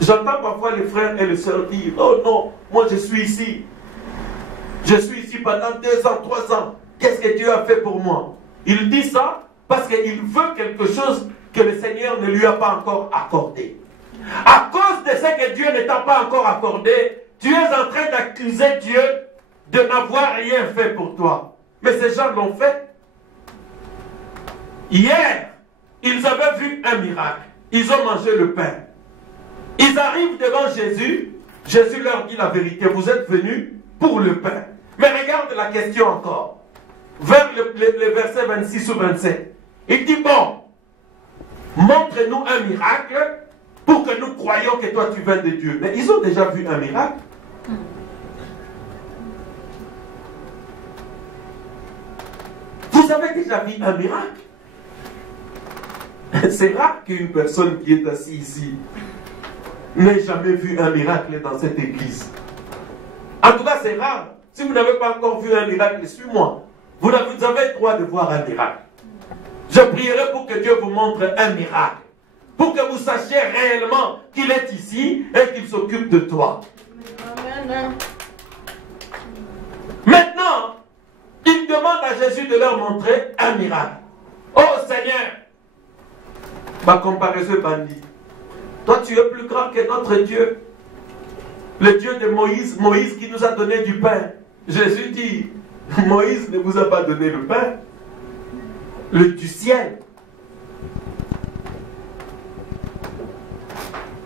J'entends parfois les frères et les sœurs dire, oh non, moi je suis ici. Je suis ici pendant 2 ans, 3 ans. Qu'est-ce que Dieu a fait pour moi? Il dit ça parce qu'il veut quelque chose que le Seigneur ne lui a pas encore accordé. À cause de ce que Dieu ne t'a pas encore accordé, tu es en train d'accuser Dieu de n'avoir rien fait pour toi. Mais ces gens l'ont fait. Hier, ils avaient vu un miracle. Ils ont mangé le pain. Ils arrivent devant Jésus. Jésus leur dit la vérité. Vous êtes venus pour le pain. Mais regarde la question encore. Vers le verset 26 ou 27. Il dit, bon, montre-nous un miracle pour que nous croyions que toi tu viens de Dieu. Mais ils ont déjà vu un miracle. Vous avez déjà vu un miracle? C'est rare qu'une personne qui est assise ici n'ait jamais vu un miracle dans cette église. En tout cas, c'est rare. Si vous n'avez pas encore vu un miracle, suis-moi. Vous avez le droit de voir un miracle. Je prierai pour que Dieu vous montre un miracle. Pour que vous sachiez réellement qu'il est ici et qu'il s'occupe de toi. Amen. Maintenant, il demande à Jésus de leur montrer un miracle. Oh Seigneur, va comparer ce bandit. Toi, tu es plus grand que notre Dieu. Le Dieu de Moïse, Moïse qui nous a donné du pain. Jésus dit, Moïse ne vous a pas donné le pain, du ciel.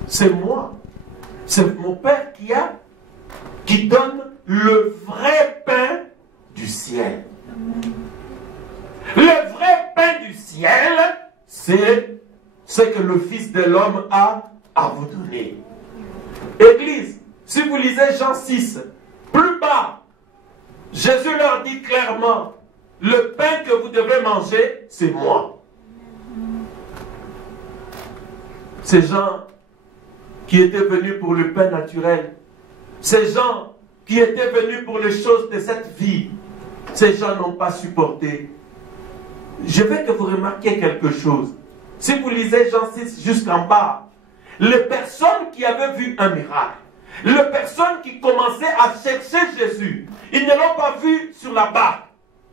C'est moi. C'est mon Père qui donne le vrai pain du ciel. Le vrai pain du ciel, c'est ce que le Fils de l'homme a à vous donner. Église, si vous lisez Jean 6, plus bas, Jésus leur dit clairement, le pain que vous devez manger, c'est moi. Ces gens qui étaient venus pour le pain naturel, ces gens qui étaient venus pour les choses de cette vie, ces gens n'ont pas supporté. Je veux que vous remarquiez quelque chose. Si vous lisez Jean 6 jusqu'en bas, les personnes qui avaient vu un miracle, les personnes qui commençaient à chercher Jésus, ils ne l'ont pas vu sur la barque.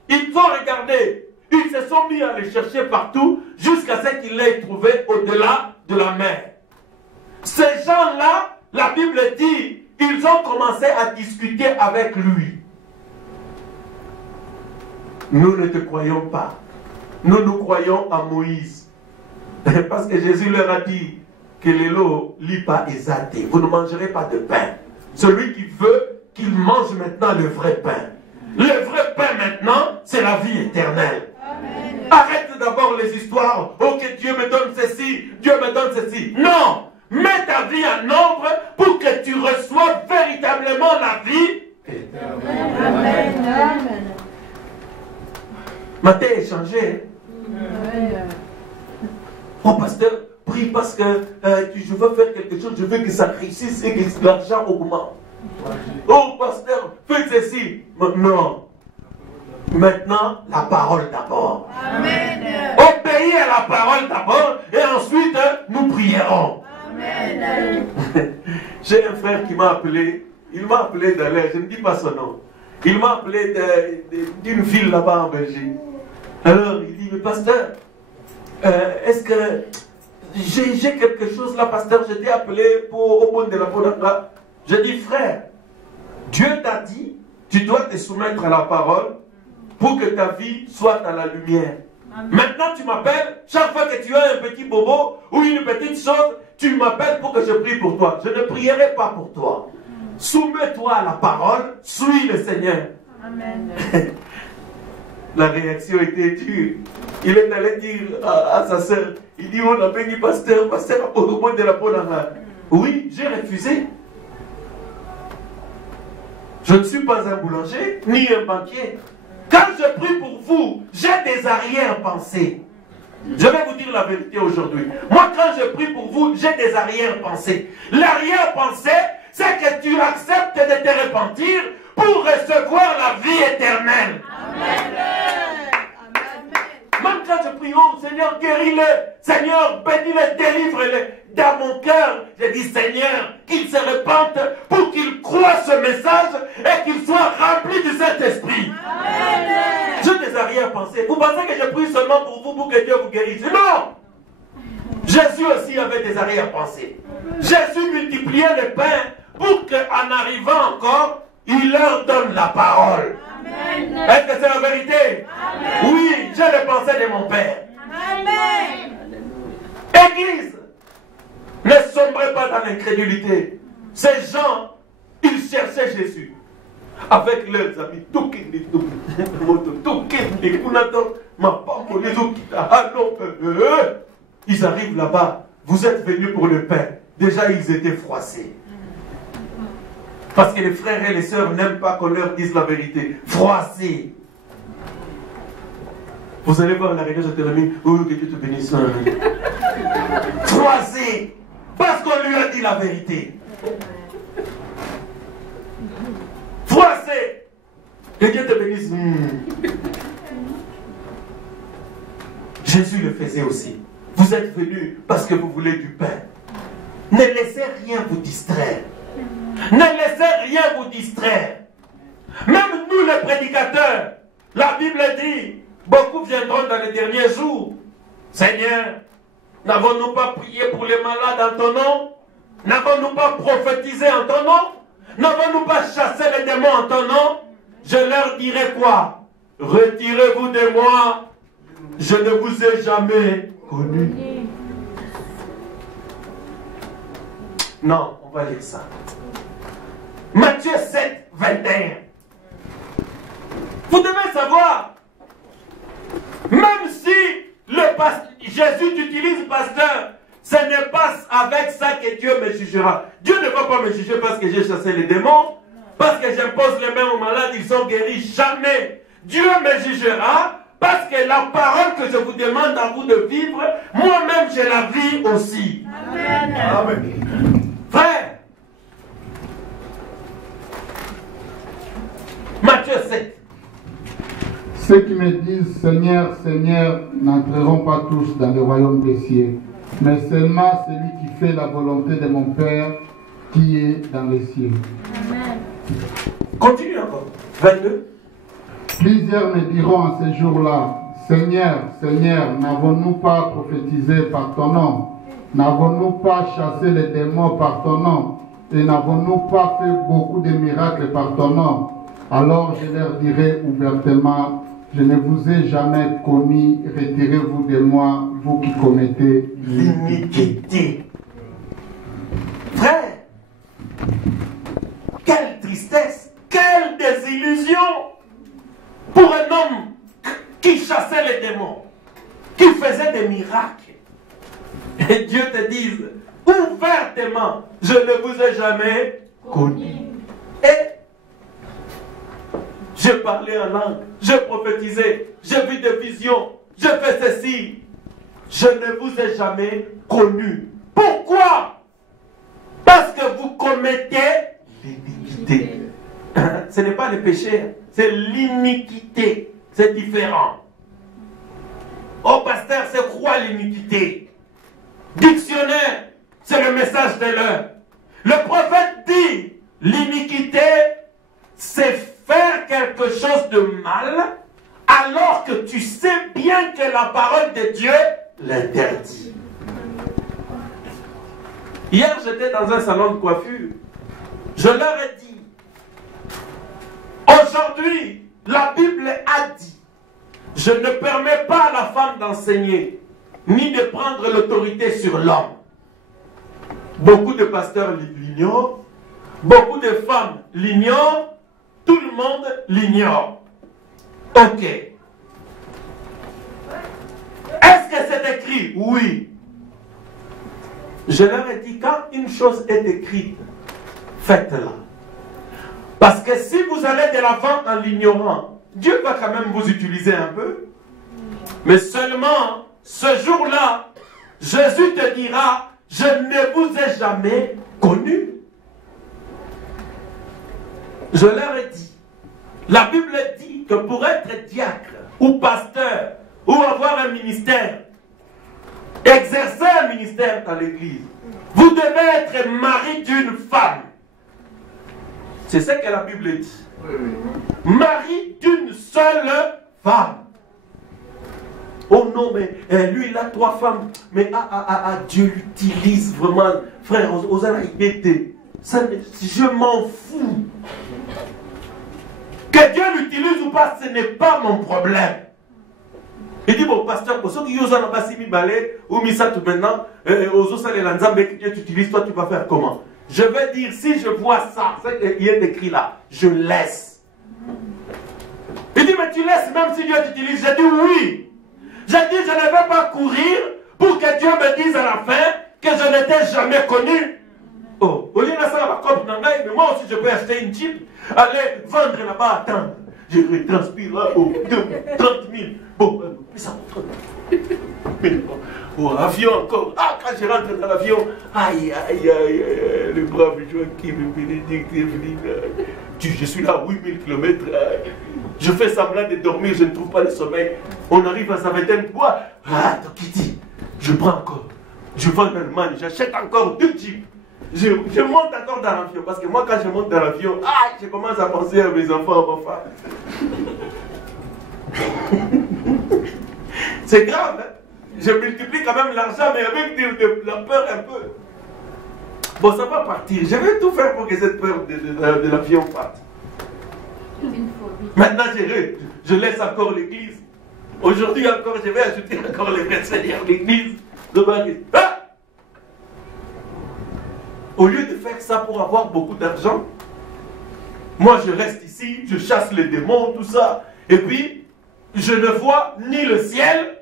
Ils ont regardé, ils se sont mis à le chercher partout jusqu'à ce qu'il l'ait trouvé au-delà de la mer. Ces gens-là, la Bible dit, ils ont commencé à discuter avec lui. Nous ne te croyons pas. Nous croyons à Moïse. Parce que Jésus leur a dit que l'élo lit pas exalté. Vous ne mangerez pas de pain. Celui qui veut, qu'il mange maintenant le vrai pain. Le vrai pain maintenant, c'est la vie éternelle. Amen. Arrête d'abord les histoires. Oh, que Dieu me donne ceci, Dieu me donne ceci. Non! Mets ta vie en nombre pour que tu reçoives véritablement la vie éternelle. Amen. Amen. Matin est changé. Oh, pasteur, prie parce que je veux faire quelque chose, je veux que ça réussisse et que l'argent augmente. Oh, pasteur, fais ceci. Non. Maintenant, la parole d'abord. Amen. Obéis à la parole d'abord et ensuite, nous prierons. Amen. J'ai un frère qui m'a appelé. Il m'a appelé d'aller, je ne dis pas son nom. Il m'a appelé d'une ville là-bas en Belgique. Alors, il dit, mais pasteur, est-ce que j'ai quelque chose là, pasteur, je t'ai appelé au monde de la Podaka. Je dis, frère, Dieu t'a dit, tu dois te soumettre à la parole pour que ta vie soit à la lumière. Amen. Maintenant, tu m'appelles, chaque fois que tu as un petit bobo ou une petite chose, tu m'appelles pour que je prie pour toi. Je ne prierai pas pour toi. Soumets-toi à la parole, suis le Seigneur. Amen. La réaction était dure. Il est allé dire à sa sœur, il dit, on a béni pasteur au moment de la Podaka. Oui, j'ai refusé. Je ne suis pas un boulanger, ni un banquier. Quand je prie pour vous, j'ai des arrière-pensées. Je vais vous dire la vérité aujourd'hui. Moi, quand je prie pour vous, j'ai des arrière-pensées. L'arrière-pensée, c'est que tu acceptes de te repentir pour recevoir la vie éternelle. Amen. Même quand je prie, oh Seigneur, guéris-le. Seigneur, bénis-le, délivre-le. Dans mon cœur, je dis, Seigneur, qu'il se repente pour qu'il croie ce message et qu'il soit rempli du Saint-Esprit. J'ai des arrière-pensées. Vous pensez que je prie seulement pour vous, pour que Dieu vous guérisse? Non! Jésus aussi avait des arrière-pensées. Jésus multipliait le pain pour qu'en arrivant encore, il leur donne la parole. Est-ce que c'est la vérité? Amen. Oui, j'ai les pensées de mon Père. Amen. Église, ne sombrez pas dans l'incrédulité. Ces gens, ils cherchaient Jésus avec leurs amis. Ils arrivent là-bas. Vous êtes venus pour le pain. Déjà, ils étaient froissés. Parce que les frères et les sœurs n'aiment pas qu'on leur dise la vérité. Froissés. Vous allez voir la réunion de Jérémie. Oh, que Dieu te bénisse. Froissés. Parce qu'on lui a dit la vérité. Froissés. Que Dieu te bénisse. Jésus le faisait aussi. Vous êtes venus parce que vous voulez du pain. Ne laissez rien vous distraire. Ne laissez rien vous distraire. Même nous les prédicateurs, la Bible dit, beaucoup viendront dans les derniers jours. Seigneur, n'avons-nous pas prié pour les malades en ton nom? N'avons-nous pas prophétisé en ton nom? N'avons-nous pas chassé les démons en ton nom? Je leur dirai quoi? Retirez-vous de moi, je ne vous ai jamais connu. Non, on va lire ça. Matthieu 7, 21. Vous devez savoir, même si Jésus utilise pasteur, ce n'est pas avec ça que Dieu me jugera. Dieu ne va pas me juger parce que j'ai chassé les démons. parce que j'impose les mains aux malades, ils sont guéris. Jamais. Dieu me jugera parce que la parole que je vous demande à vous de vivre, moi-même je la vis aussi. Amen. Amen. Frère, Matthieu 7. Ceux qui me disent Seigneur, Seigneur, n'entreront pas tous dans le royaume des cieux, mais seulement celui qui fait la volonté de mon Père qui est dans les cieux. Amen. Continue encore. 22. Plusieurs me diront en ces jours-là, Seigneur, Seigneur, n'avons-nous pas prophétisé par ton nom? N'avons-nous pas chassé les démons par ton nom? Et n'avons-nous pas fait beaucoup de miracles par ton nom? Alors je leur dirai ouvertement, je ne vous ai jamais commis, retirez-vous de moi, vous qui commettez l'iniquité. Frère, quelle tristesse, quelle désillusion pour un homme qui chassait les démons, qui faisait des miracles. Et Dieu te dise ouvertement, je ne vous ai jamais connu. Et je parlais en langue, je prophétisais, j'ai vu des visions, je fais ceci. Je ne vous ai jamais connu. Pourquoi? Parce que vous commettez l'iniquité. Ce n'est pas le péché, c'est l'iniquité. C'est différent. Oh pasteur, c'est quoi l'iniquité? Dictionnaire, c'est le message de l'heure. Le prophète dit, l'iniquité, c'est faire quelque chose de mal alors que tu sais bien que la parole de Dieu l'interdit. Hier, j'étais dans un salon de coiffure. Je leur ai dit, aujourd'hui, la Bible a dit, je ne permets pas à la femme d'enseigner, ni de prendre l'autorité sur l'homme. Beaucoup de pasteurs l'ignorent, beaucoup de femmes l'ignorent, tout le monde l'ignore. Ok. Est-ce que c'est écrit? Oui. Je leur ai dit, quand une chose est écrite, faites-la. Parce que si vous allez de l'avant en l'ignorant, Dieu va quand même vous utiliser un peu. Mais seulement, ce jour-là, Jésus te dira, je ne vous ai jamais connu. Je leur ai dit, la Bible dit que pour être diacre ou pasteur ou avoir un ministère, exercer un ministère dans l'église, vous devez être mari d'une femme. C'est ce que la Bible dit. Mari d'une seule femme. Oh non, mais lui il a 3 femmes. Mais Dieu l'utilise vraiment. Frère, je m'en fous. Que Dieu l'utilise ou pas, ce n'est pas mon problème. Il dit, bon, pasteur, pour ceux qui ont pas si mis balai, ou mis ça tout maintenant, aux autres, les lanzambes que Dieu t'utilise, toi, tu vas faire comment? Je vais dire, si je vois ça, c'est qu'il est écrit là, je laisse. Il dit, mais tu laisses même si Dieu t'utilise? J'ai dit oui. J'ai dit, je ne vais pas courir pour que Dieu me dise à la fin que je n'étais jamais connu. Oh, au lieu de ça, mais moi aussi je peux acheter une Jeep, aller vendre là-bas, attendre. Je transpire là, oh, 30 000. Bon, mais ça me oh, avion encore. Ah, quand je rentre dans l'avion, aïe, aïe, aïe, aïe, le brave Joachim, le Bénédicte, je suis là à 8000 km. Je fais semblant de dormir, je ne trouve pas le sommeil. On arrive à sa vingtaine. Quoi? Ah, Tokiti, je prends encore. Je vais en Allemagne, j'achète encore 2 Jeeps. Je monte encore dans l'avion, parce que moi quand je monte dans l'avion, je commence à penser à mes enfants, à ma femme. C'est grave, hein? Je multiplie quand même l'argent, mais avec de la peur un peu. Bon, ça va partir. Je vais tout faire pour que cette peur de l'avion parte. Maintenant, je laisse encore l'église. Aujourd'hui encore, je vais ajouter encore les frères seigneurs l'église. Au lieu de faire ça pour avoir beaucoup d'argent, moi je reste ici, je chasse les démons, tout ça. Et puis, je ne vois ni le ciel,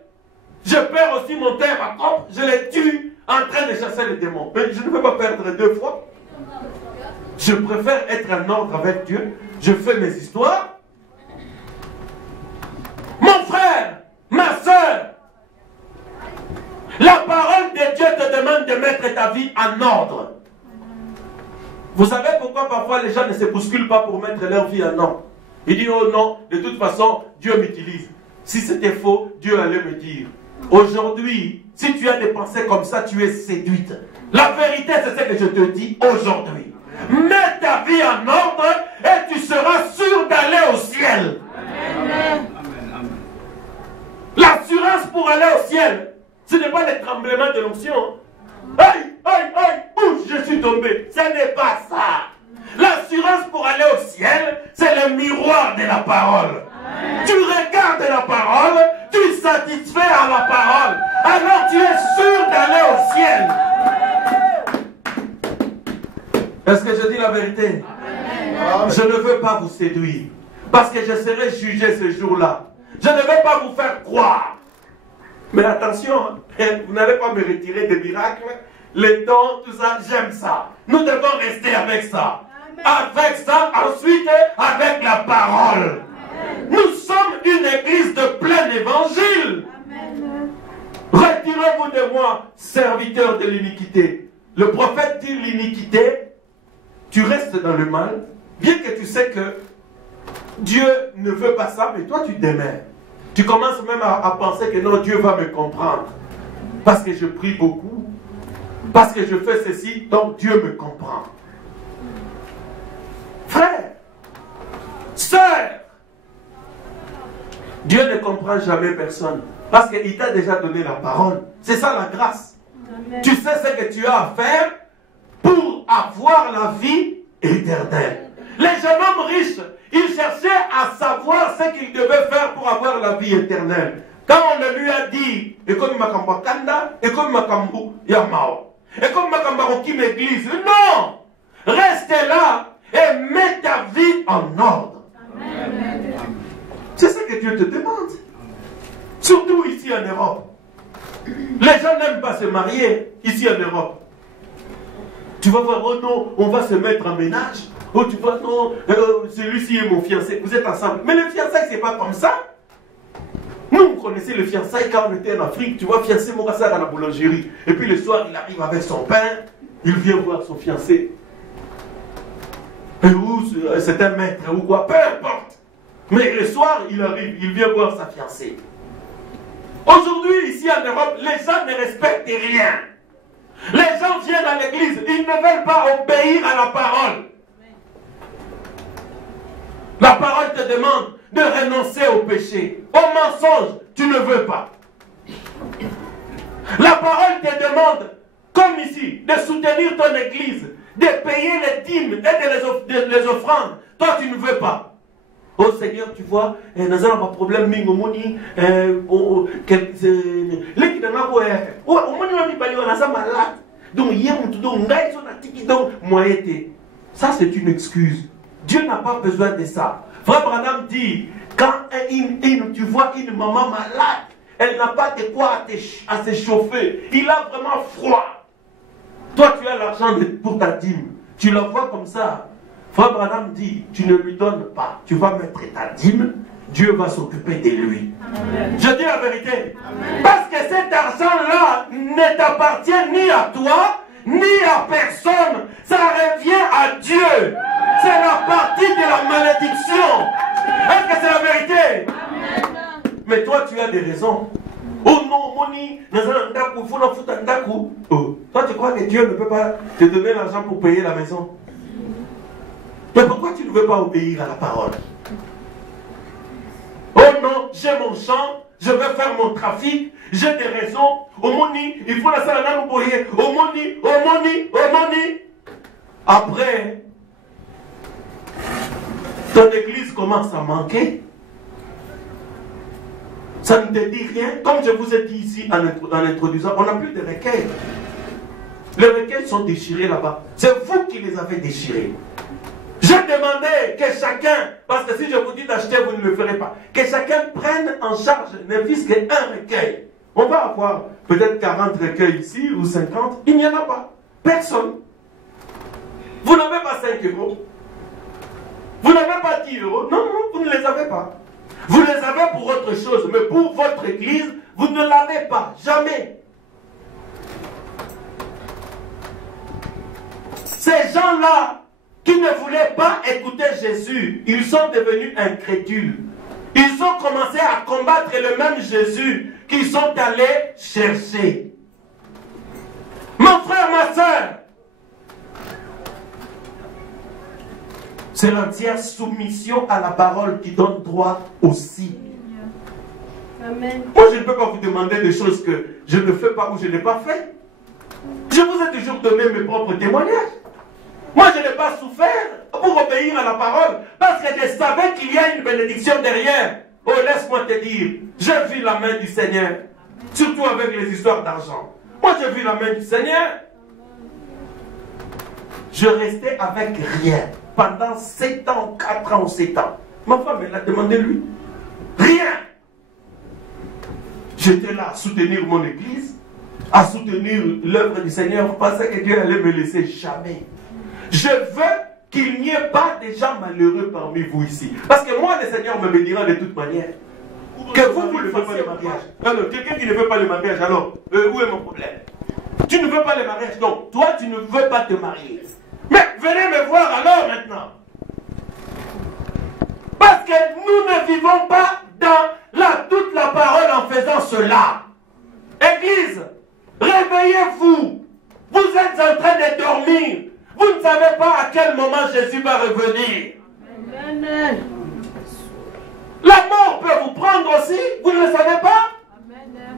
je perds aussi mon terre à compte, je les tue en train de chasser les démons. Mais je ne peux pas perdre 2 fois. Je préfère être en ordre avec Dieu. Je fais mes histoires. Mon frère, ma soeur, la parole de Dieu te demande de mettre ta vie en ordre. Vous savez pourquoi parfois les gens ne se bousculent pas pour mettre leur vie en ordre? Ils disent, oh non, de toute façon, Dieu m'utilise. Si c'était faux, Dieu allait me dire. Aujourd'hui, si tu as des pensées comme ça, tu es séduite. La vérité, c'est ce que je te dis aujourd'hui. Mets ta vie en ordre et tu seras sûr d'aller au ciel. L'assurance pour aller au ciel, ce n'est pas le tremblement de l'onction. Aïe, aïe, aïe, ouh, je suis tombé. Ce n'est pas ça. L'assurance pour aller au ciel, c'est le miroir de la parole. Tu regardes la parole, tu es satisfait à la parole. Alors tu es sûr d'aller au ciel. Est-ce que je dis la vérité? Amen. Je ne veux pas vous séduire. Parce que je serai jugé ce jour-là. Je ne vais pas vous faire croire. Mais attention, vous n'allez pas me retirer des miracles. Les dons, tout ça, j'aime ça. Nous devons rester avec ça. Amen. Avec ça, ensuite, avec la parole. Amen. Nous sommes une église de plein évangile. Amen. Retirez-vous de moi, serviteur de l'iniquité. Le prophète dit l'iniquité. Tu restes dans le mal, bien que tu sais que Dieu ne veut pas ça, mais toi tu démêles. Tu commences même à penser que non, Dieu va me comprendre. Parce que je prie beaucoup, parce que je fais ceci, donc Dieu me comprend. Frère, sœur, Dieu ne comprend jamais personne. Parce qu'il t'a déjà donné la parole. C'est ça la grâce. Amen. Tu sais ce que tu as à faire pour avoir la vie éternelle. Les jeunes hommes riches, ils cherchaient à savoir ce qu'ils devaient faire pour avoir la vie éternelle. Quand on lui a dit, et comme Makamba Kanda, et comme Makambu Yamao, et comme Makamba Rokim Église, non! Reste là et mets ta vie en ordre. Amen. C'est ce que Dieu te demande. Surtout ici en Europe. Les gens n'aiment pas se marier ici en Europe. Tu vas voir, oh non, on va se mettre en ménage. Oh, tu vois, non, celui-ci est mon fiancé. Vous êtes ensemble. Mais le fiançailles, c'est pas comme ça. Nous, vous connaissez le fiançailles quand on était en Afrique. Tu vois, fiancé, mon gars, ça à la boulangerie. Et puis le soir, il arrive avec son pain. Il vient voir son fiancé. Et où c'est un maître ou quoi, peu importe. Mais le soir, il arrive, il vient voir sa fiancée. Aujourd'hui, ici en Europe, les gens ne respectent rien. Les gens viennent à l'église, ils ne veulent pas obéir à la parole. La parole te demande de renoncer au péché. Au mensonge, tu ne veux pas. La parole te demande, comme ici, de soutenir ton église, de payer les dîmes et de les offrandes. Toi, tu ne veux pas. Oh Seigneur, tu vois, nous avons un problème, ça c'est une excuse. Dieu n'a pas besoin de ça. Frère Branham dit, quand tu vois une maman malade, elle n'a pas de quoi à se chauffer. Il a vraiment froid. Toi, tu as l'argent pour ta dîme. Tu la vois comme ça. Frère Branham dit, tu ne lui donnes pas. Tu vas mettre ta dîme. Dieu va s'occuper de lui. Amen. Je dis la vérité. Amen. Parce que cet argent-là ne t'appartient ni à toi, ni à personne. Ça revient à Dieu. C'est la partie de la malédiction. Est-ce que c'est la vérité? Amen. Mais toi, tu as des raisons. Oh non, Moni, il faut la foutre en dakou. Oh. Toi, tu crois que Dieu ne peut pas te donner l'argent pour payer la maison? Mais pourquoi tu ne veux pas obéir à la parole? Oh non, j'ai mon champ, je vais faire mon trafic, j'ai des raisons. Oh Moni, il faut la salle à nous boyer. Oh Moni, oh Moni, oh Moni. Après, ton église commence à manquer. Ça ne te dit rien. Comme je vous ai dit ici en introduisant, on n'a plus de requêtes. Les requêtes sont déchirées là-bas. C'est vous qui les avez déchirées. Je demandais que chacun, parce que si je vous dis d'acheter, vous ne le ferez pas, que chacun prenne en charge ne fût-ce qu'un recueil. On va avoir peut-être 40 recueils ici ou 50. Il n'y en a pas. Personne. Vous n'avez pas 5 euros. Vous n'avez pas 10 euros. Non, non, vous ne les avez pas. Vous les avez pour autre chose, mais pour votre église, vous ne l'avez pas. Jamais. Ces gens-là qui ne voulaient pas écouter Jésus, ils sont devenus incrédules. Ils ont commencé à combattre le même Jésus qu'ils sont allés chercher. Mon frère, ma soeur, c'est l'entière soumission à la parole qui donne droit aussi. Amen. Moi, je ne peux pas vous demander des choses que je ne fais pas ou je n'ai pas fait. Je vous ai toujours donné mes propres témoignages. Moi, je n'ai pas souffert pour obéir à la parole parce que je savais qu'il y a une bénédiction derrière. Oh, laisse-moi te dire, j'ai vu la main du Seigneur, surtout avec les histoires d'argent. Moi, j'ai vu la main du Seigneur. Je restais avec rien pendant 7 ans, 4 ans ou 7 ans. Ma femme, elle a demandé lui. Rien. J'étais là à soutenir mon église, à soutenir l'œuvre du Seigneur. Je pensais que Dieu allait me laisser jamais. Je veux qu'il n'y ait pas de gens malheureux parmi vous ici. Parce que moi, le Seigneur me bénira de toute manière. Que vous ne faites pas le mariage. Alors, quelqu'un qui ne veut pas le mariage, alors, où est mon problème? Tu ne veux pas le mariage, donc toi, tu ne veux pas te marier. Mais venez me voir alors maintenant. Parce que nous ne vivons pas dans toute la parole en faisant cela. Église, réveillez-vous. Vous êtes en train de dormir. Vous ne savez pas à quel moment Jésus va revenir. Amen. La mort peut vous prendre aussi. Vous ne le savez pas. Amen.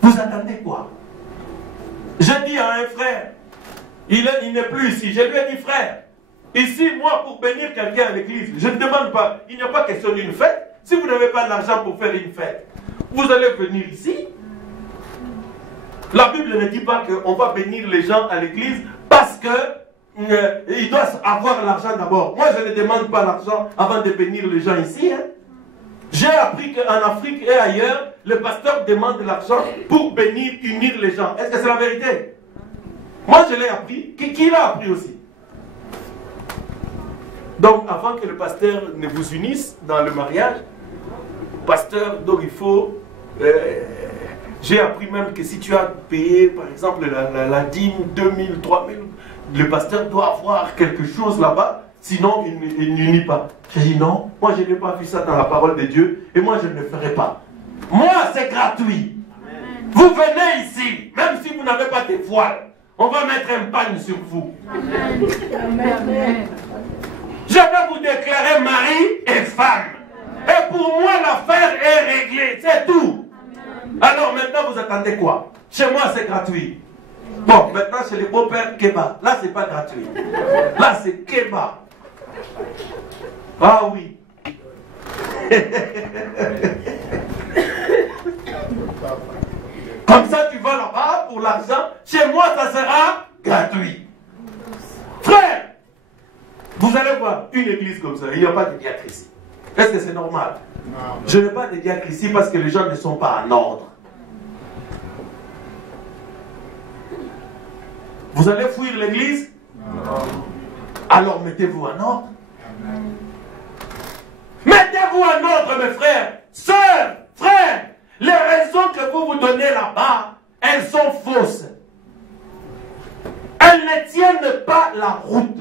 Vous attendez quoi? Je dis à un frère, il n'est plus ici. Je lui ai dit, frère, ici, moi, pour bénir quelqu'un à l'église, je ne demande pas, il n'y a pas question d'une fête. Si vous n'avez pas d'argent pour faire une fête, vous allez venir ici. La Bible ne dit pas qu'on va bénir les gens à l'église parce qu'ils doivent avoir l'argent d'abord. Moi, je ne demande pas l'argent avant de bénir les gens ici. Hein. J'ai appris qu'en Afrique et ailleurs, le pasteur demande l'argent pour bénir, unir les gens. Est-ce que c'est la vérité? Moi, je l'ai appris. Qui l'a appris aussi? Donc, avant que le pasteur ne vous unisse dans le mariage, pasteur, donc il faut... j'ai appris même que si tu as payé, par exemple, la dîme, 2000, 3000, le pasteur doit avoir quelque chose là-bas, sinon il n'unit pas. J'ai dit non, moi je n'ai pas vu ça dans la parole de Dieu, et moi je ne le ferai pas. Moi, c'est gratuit. Amen. Vous venez ici, même si vous n'avez pas de voile, on va mettre un pagne sur vous. Amen. Amen. Je vais vous déclarer mari et femme. Et pour moi, l'affaire est réglée, c'est tout. Alors maintenant, vous attendez quoi? Chez moi, c'est gratuit. Bon, maintenant, chez les beaux-pères, Keba. Là, c'est pas gratuit. Là, c'est Keba. Ah oui. Comme ça, tu vas là-bas pour l'argent. Chez moi, ça sera gratuit. Frère, vous allez voir une église comme ça. Il n'y a pas de diacre ici. Est-ce que c'est normal? Non. Je n'ai pas de diacre ici parce que les gens ne sont pas en ordre. Vous allez fuir l'église? Non. Alors mettez-vous en ordre. Amen. Mettez-vous en ordre, mes frères, sœurs, frères. Les raisons que vous vous donnez là-bas, elles sont fausses. Elles ne tiennent pas la route.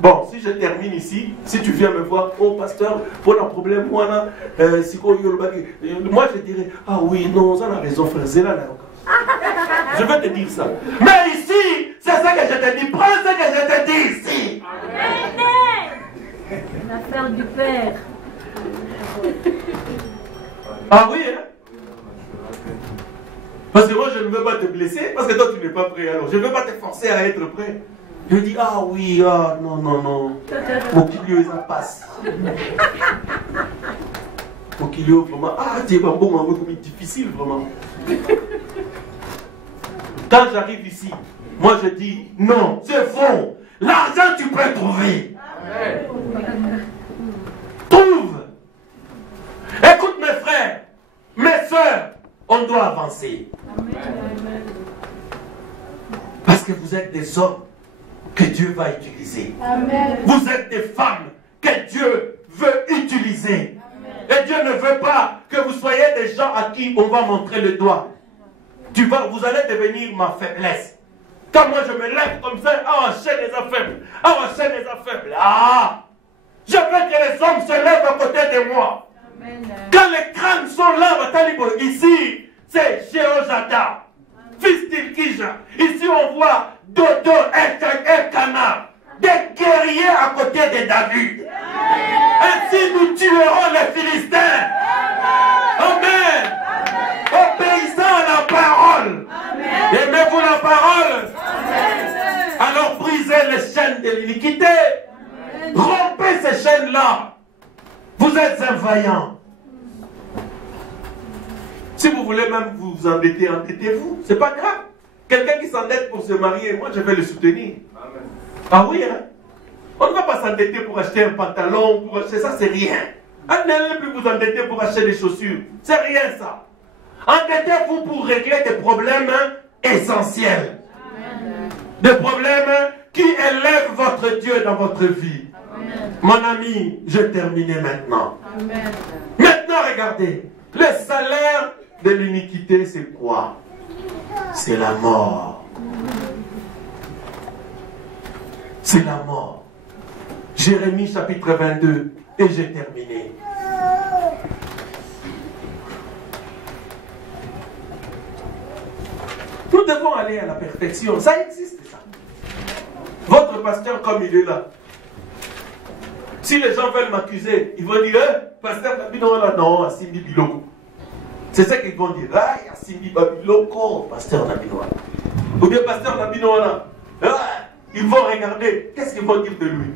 Bon, si je termine ici, si tu viens me voir, oh pasteur, pour un problème, moi là, moi je dirais, ah oui, non, ça a raison, frère, c'est là, là. Je vais te dire ça. Mais ici, c'est ça que je te dis, prends ce que je te dis ici. L'affaire du Père. Ah oui, hein? Parce que moi je ne veux pas te blesser, parce que toi tu n'es pas prêt, alors je ne veux pas te forcer à être prêt. Je dis, ah oui, ah non, non, non. Mokilio, ça passe. Mokilio, vraiment, ah, tu es pas bon, mais difficile, vraiment. Quand j'arrive ici, moi je dis, non, c'est faux. L'argent, tu peux trouver. Trouve. Écoute mes frères, mes soeurs, on doit avancer. que vous êtes des hommes que Dieu va utiliser. Amen. Vous êtes des femmes que Dieu veut utiliser. Et Dieu ne veut pas que vous soyez des gens à qui on va montrer le doigt. Vous allez devenir ma faiblesse. Quand moi je me lève comme ça, ah, enchaîne les affaires. Ah, enchaîne les affaires. Ah, je veux que les hommes se lèvent à côté de moi. Amen. Quand les crânes sont là, ici, c'est Jéhojada, fils d'Ilkija. Ici, on voit Dodo, Elkanah, des guerriers à côté de David. Ainsi, nous tuerons les Philistins. Amen. Obéissant à la parole. Aimez-vous la parole? Alors brisez les chaînes de l'iniquité. Rompez ces chaînes-là. Vous êtes un vaillant. Si vous voulez même vous endetter, endettez-vous. C'est pas grave. Quelqu'un qui s'endette pour se marier, moi je vais le soutenir. Amen. Ah oui, hein? On ne va pas s'endetter pour acheter un pantalon, pour acheter ça, c'est rien. N'allez plus vous endetter pour acheter des chaussures. C'est rien ça. Endettez-vous pour régler des problèmes essentiels. Amen. Des problèmes qui élèvent votre Dieu dans votre vie. Amen. Mon ami, je termine maintenant. Amen. Maintenant, regardez. Le salaire de l'iniquité, c'est quoi? C'est la mort. C'est la mort. Jérémie chapitre 22. Et j'ai terminé. Nous devons aller à la perfection. Ça existe, ça. Votre pasteur, comme il est là. Si les gens veulent m'accuser, ils vont dire, pasteur Nabinouana, non, Assimbi Biloko. C'est ça qu'ils vont dire. Ah, Assimbi Biloko, pasteur Nabinouana. Ou bien pasteur Nabinouana. Ils vont regarder, qu'est-ce qu'ils vont dire de lui?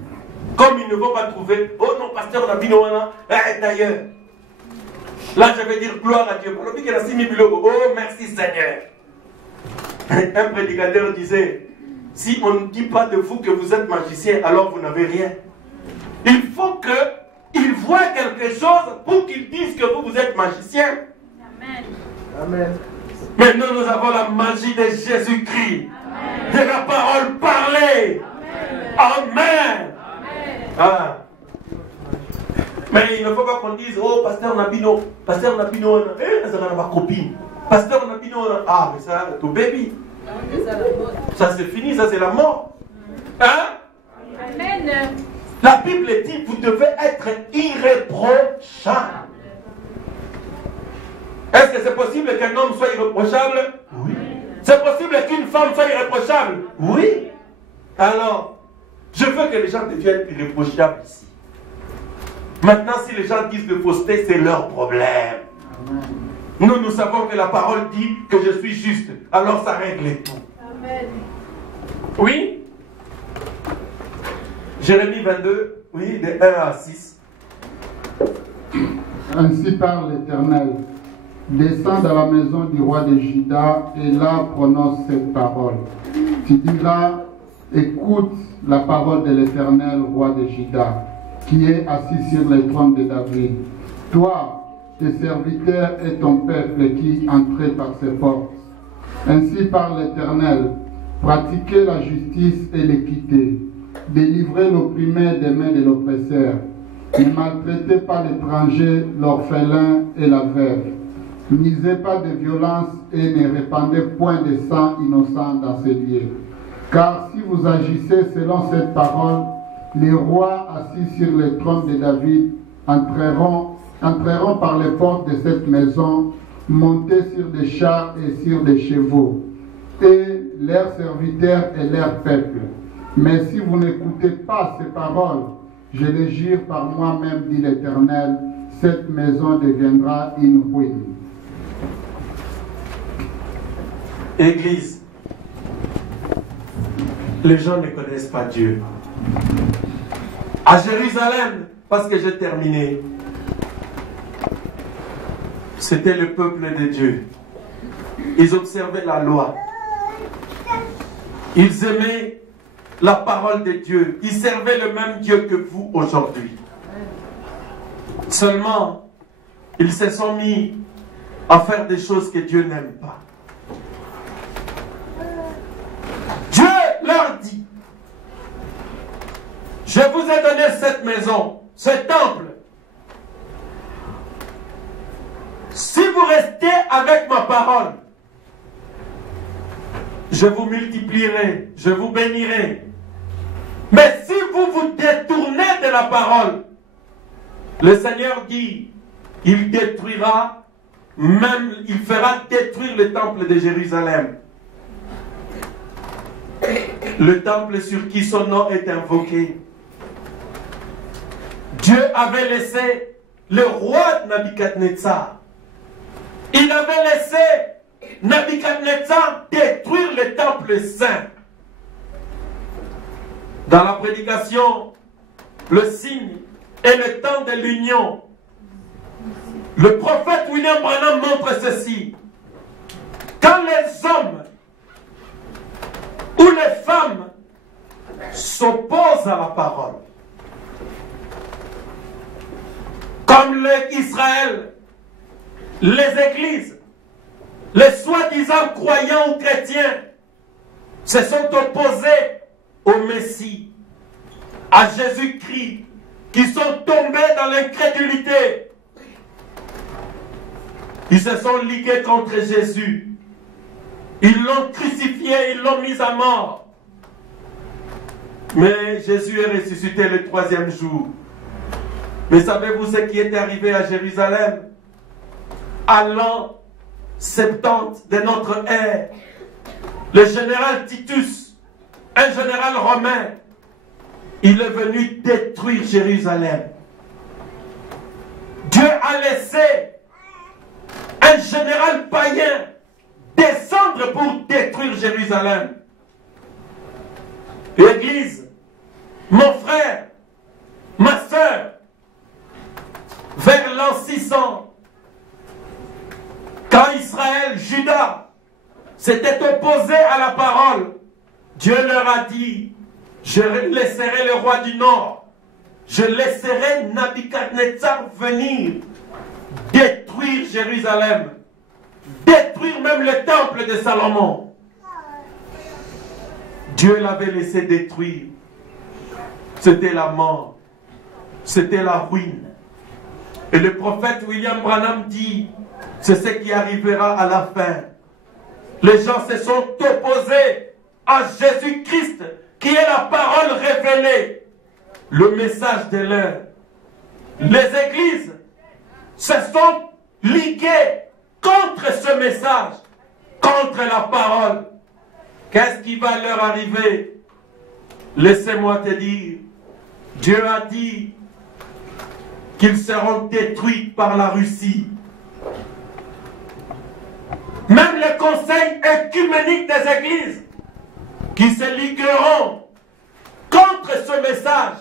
Comme ils ne vont pas trouver, oh non, pasteur Nabinouana, d'ailleurs. Là, je vais dire gloire à Dieu. Oh, merci Seigneur. Un prédicateur disait, si on ne dit pas de vous que vous êtes magicien, alors vous n'avez rien. Il faut qu'ils voient quelque chose pour qu'ils disent que vous êtes magicien. Amen. Amen. Maintenant, nous avons la magie de Jésus-Christ, de la parole parlée. Amen. Amen. Ah. Mais il ne faut pas qu'on dise, oh, pasteur Nabino, ça va ma copine. Pasteur Nabino, ah, mais ça, ton baby. Ça c'est fini, ça c'est la mort. Hein? Amen. La Bible dit, vous devez être irréprochable. Est-ce que c'est possible qu'un homme soit irréprochable? Oui. C'est possible qu'une femme soit irréprochable? Oui. Alors, je veux que les gens deviennent irréprochables ici. Maintenant, si les gens disent de fausseté, c'est leur problème. Amen. Nous savons que la parole dit que je suis juste. Alors ça règle tout. Amen. Oui? Jérémie 22, oui, de 1 à 6. Ainsi parle l'Éternel. Descends dans la maison du roi de Juda et là prononce cette parole. Tu diras, écoute la parole de l'Éternel, roi de Juda, qui est assis sur le trône de David. Toi, tes serviteurs et ton peuple qui entrez par ses portes. Ainsi parle l'Éternel, pratiquez la justice et l'équité, délivrez l'opprimé des mains de l'oppresseur, ne maltraitez pas l'étranger, l'orphelin et la veuve, n'usez pas de violence et ne répandez point de sang innocent dans ces lieux. Car si vous agissez selon cette parole, les rois assis sur le trône de David entreront par les portes de cette maison, montés sur des chars et sur des chevaux, et leurs serviteurs et leur peuple. Mais si vous n'écoutez pas ces paroles, je les jure par moi-même, dit l'Éternel, cette maison deviendra une ruine. Église, les gens ne connaissent pas Dieu. À Jérusalem, parce que j'ai terminé, c'était le peuple de Dieu. Ils observaient la loi. Ils aimaient la parole de Dieu. Ils servaient le même Dieu que vous aujourd'hui. Seulement, ils se sont mis à faire des choses que Dieu n'aime pas. Dieu Je vous ai donné cette maison, ce temple. Si vous restez avec ma parole, je vous multiplierai, je vous bénirai. Mais si vous vous détournez de la parole, le Seigneur dit, il détruira, même il fera détruire le temple de Jérusalem. Le temple sur qui son nom est invoqué. Dieu avait laissé le roi Nabuchodonosor. Il avait laissé Nabuchodonosor détruire le temple saint. Dans la prédication, le signe et le temps de l'union, le prophète William Branham montre ceci. Quand les hommes ou les femmes s'opposent à la parole, comme Israël, les églises, les soi-disant croyants ou chrétiens se sont opposés au Messie, à Jésus-Christ, qui sont tombés dans l'incrédulité. Ils se sont ligués contre Jésus. Ils l'ont crucifié, ils l'ont mis à mort. Mais Jésus est ressuscité le 3e jour. Mais savez-vous ce qui est arrivé à Jérusalem? À l'an 70 de notre ère, le général Titus, un général romain, il est venu détruire Jérusalem. Dieu a laissé un général païen descendre pour détruire Jérusalem. L'Église, mon frère, ma soeur, vers l'an 600, quand Israël, Juda, s'était opposé à la parole, Dieu leur a dit, je laisserai le roi du Nord, je laisserai Nabuchodonosor venir détruire Jérusalem, détruire même le temple de Salomon. Dieu l'avait laissé détruire. C'était la mort, c'était la ruine. Et le prophète William Branham dit, c'est ce qui arrivera à la fin. Les gens se sont opposés à Jésus-Christ, qui est la parole révélée, le message de l'heure. Les églises se sont liguées contre ce message, contre la parole. Qu'est-ce qui va leur arriver? Laissez-moi te dire, Dieu a dit qu'ils seront détruits par la Russie. Même les conseils œcuméniques des églises qui se ligueront contre ce message.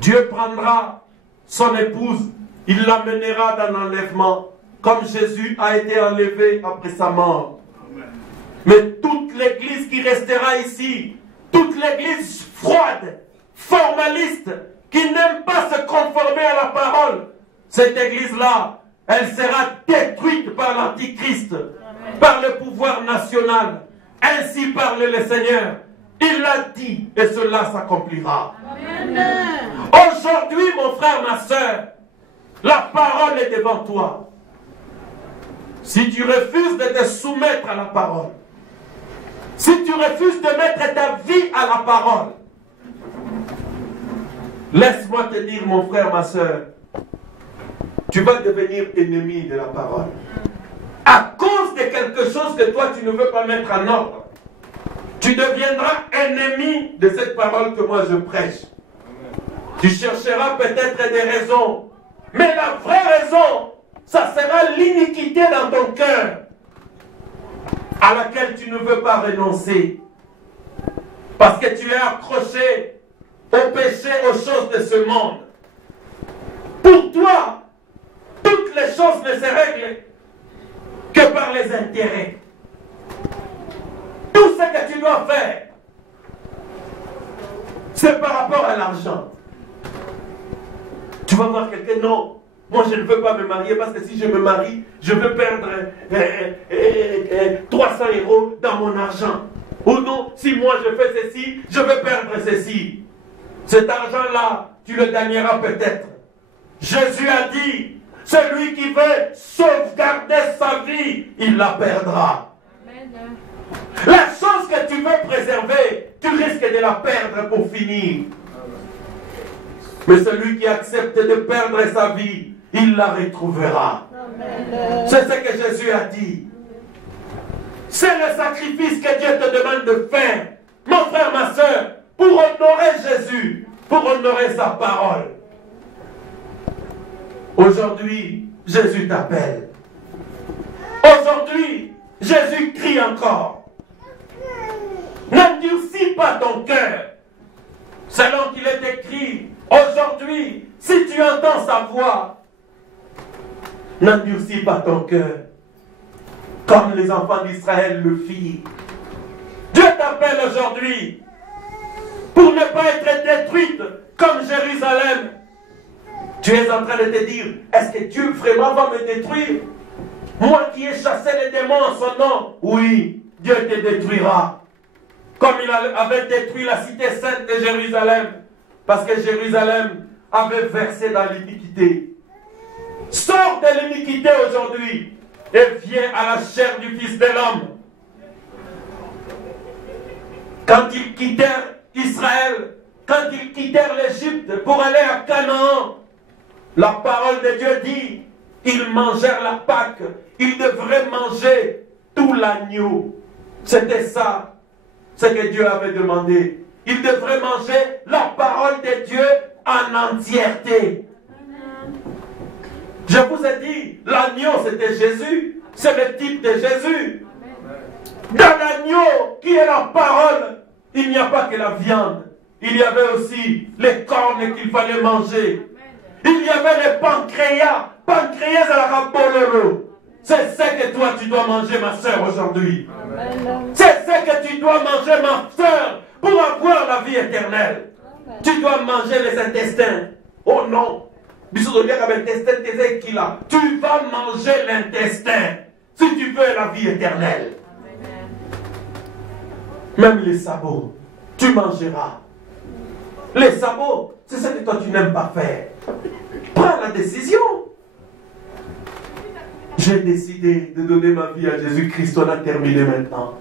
Dieu prendra son épouse, il l'amènera dans l'enlèvement, comme Jésus a été enlevé après sa mort. Mais toute l'église qui restera ici, toute l'église froide, formaliste, qui n'aime pas se conformer à la parole, cette église-là, elle sera détruite par l'Antichrist, par le pouvoir national. Ainsi parle le Seigneur. Il l'a dit et cela s'accomplira. Aujourd'hui, mon frère, ma soeur, la parole est devant toi. Si tu refuses de te soumettre à la parole, si tu refuses de mettre ta vie à la parole, laisse-moi te dire, mon frère, ma soeur, tu vas devenir ennemi de la parole. À cause de quelque chose que toi tu ne veux pas mettre en ordre, tu deviendras ennemi de cette parole que moi je prêche. Tu chercheras peut-être des raisons, mais la vraie raison, ça sera l'iniquité dans ton cœur, à laquelle tu ne veux pas renoncer. Parce que tu es accroché au péché, aux choses de ce monde. Pour toi, toutes les choses ne se règlent que par les intérêts. Tout ce que tu dois faire, c'est par rapport à l'argent. Tu vas voir quelqu'un, non, moi je ne veux pas me marier parce que si je me marie, je veux perdre 300 € dans mon argent. Ou non, si moi je fais ceci, je vais perdre ceci. Cet argent-là, tu le gagneras peut-être. Jésus a dit, celui qui veut sauvegarder sa vie, il la perdra. Amen. La chose que tu veux préserver, tu risques de la perdre pour finir. Mais celui qui accepte de perdre sa vie, il la retrouvera. Amen. C'est ce que Jésus a dit. C'est le sacrifice que Dieu te demande de faire, mon frère, ma soeur, pour honorer Jésus, pour honorer sa parole. Aujourd'hui, Jésus t'appelle. Aujourd'hui, Jésus crie encore. N'endurcis pas ton cœur. Selon qu'il est écrit, aujourd'hui, si tu entends sa voix, n'endurcis pas ton cœur. Comme les enfants d'Israël le firent. Dieu t'appelle aujourd'hui pour ne pas être détruite comme Jérusalem. Tu es en train de te dire, est-ce que Dieu vraiment va me détruire? Moi qui ai chassé les démons en son nom, oui, Dieu te détruira. Comme il avait détruit la cité sainte de Jérusalem, parce que Jérusalem avait versé dans l'iniquité. Sors de l'iniquité aujourd'hui et viens à la chair du Fils de l'homme. Quand ils quittèrent Israël, quand ils quittèrent l'Égypte pour aller à Canaan, la parole de Dieu dit, ils mangèrent la Pâque, ils devraient manger tout l'agneau. C'était ça, ce que Dieu avait demandé. Ils devraient manger la parole de Dieu en entièreté. Je vous ai dit, l'agneau c'était Jésus, c'est le type de Jésus. Dans l'agneau qui est la parole, il n'y a pas que la viande, il y avait aussi les cornes qu'il fallait manger. Il y avait les pancréas à la rabolero. C'est ce que toi tu dois manger, ma soeur, aujourd'hui. C'est ce que tu dois manger, ma soeur, pour avoir la vie éternelle. Tu dois manger les intestins. Oh non. Tu vas manger l'intestin si tu veux la vie éternelle. Même les sabots, tu mangeras. Les sabots, c'est ce que toi tu n'aimes pas faire. Prends la décision. J'ai décidé de donner ma vie à Jésus-Christ. On a terminé maintenant.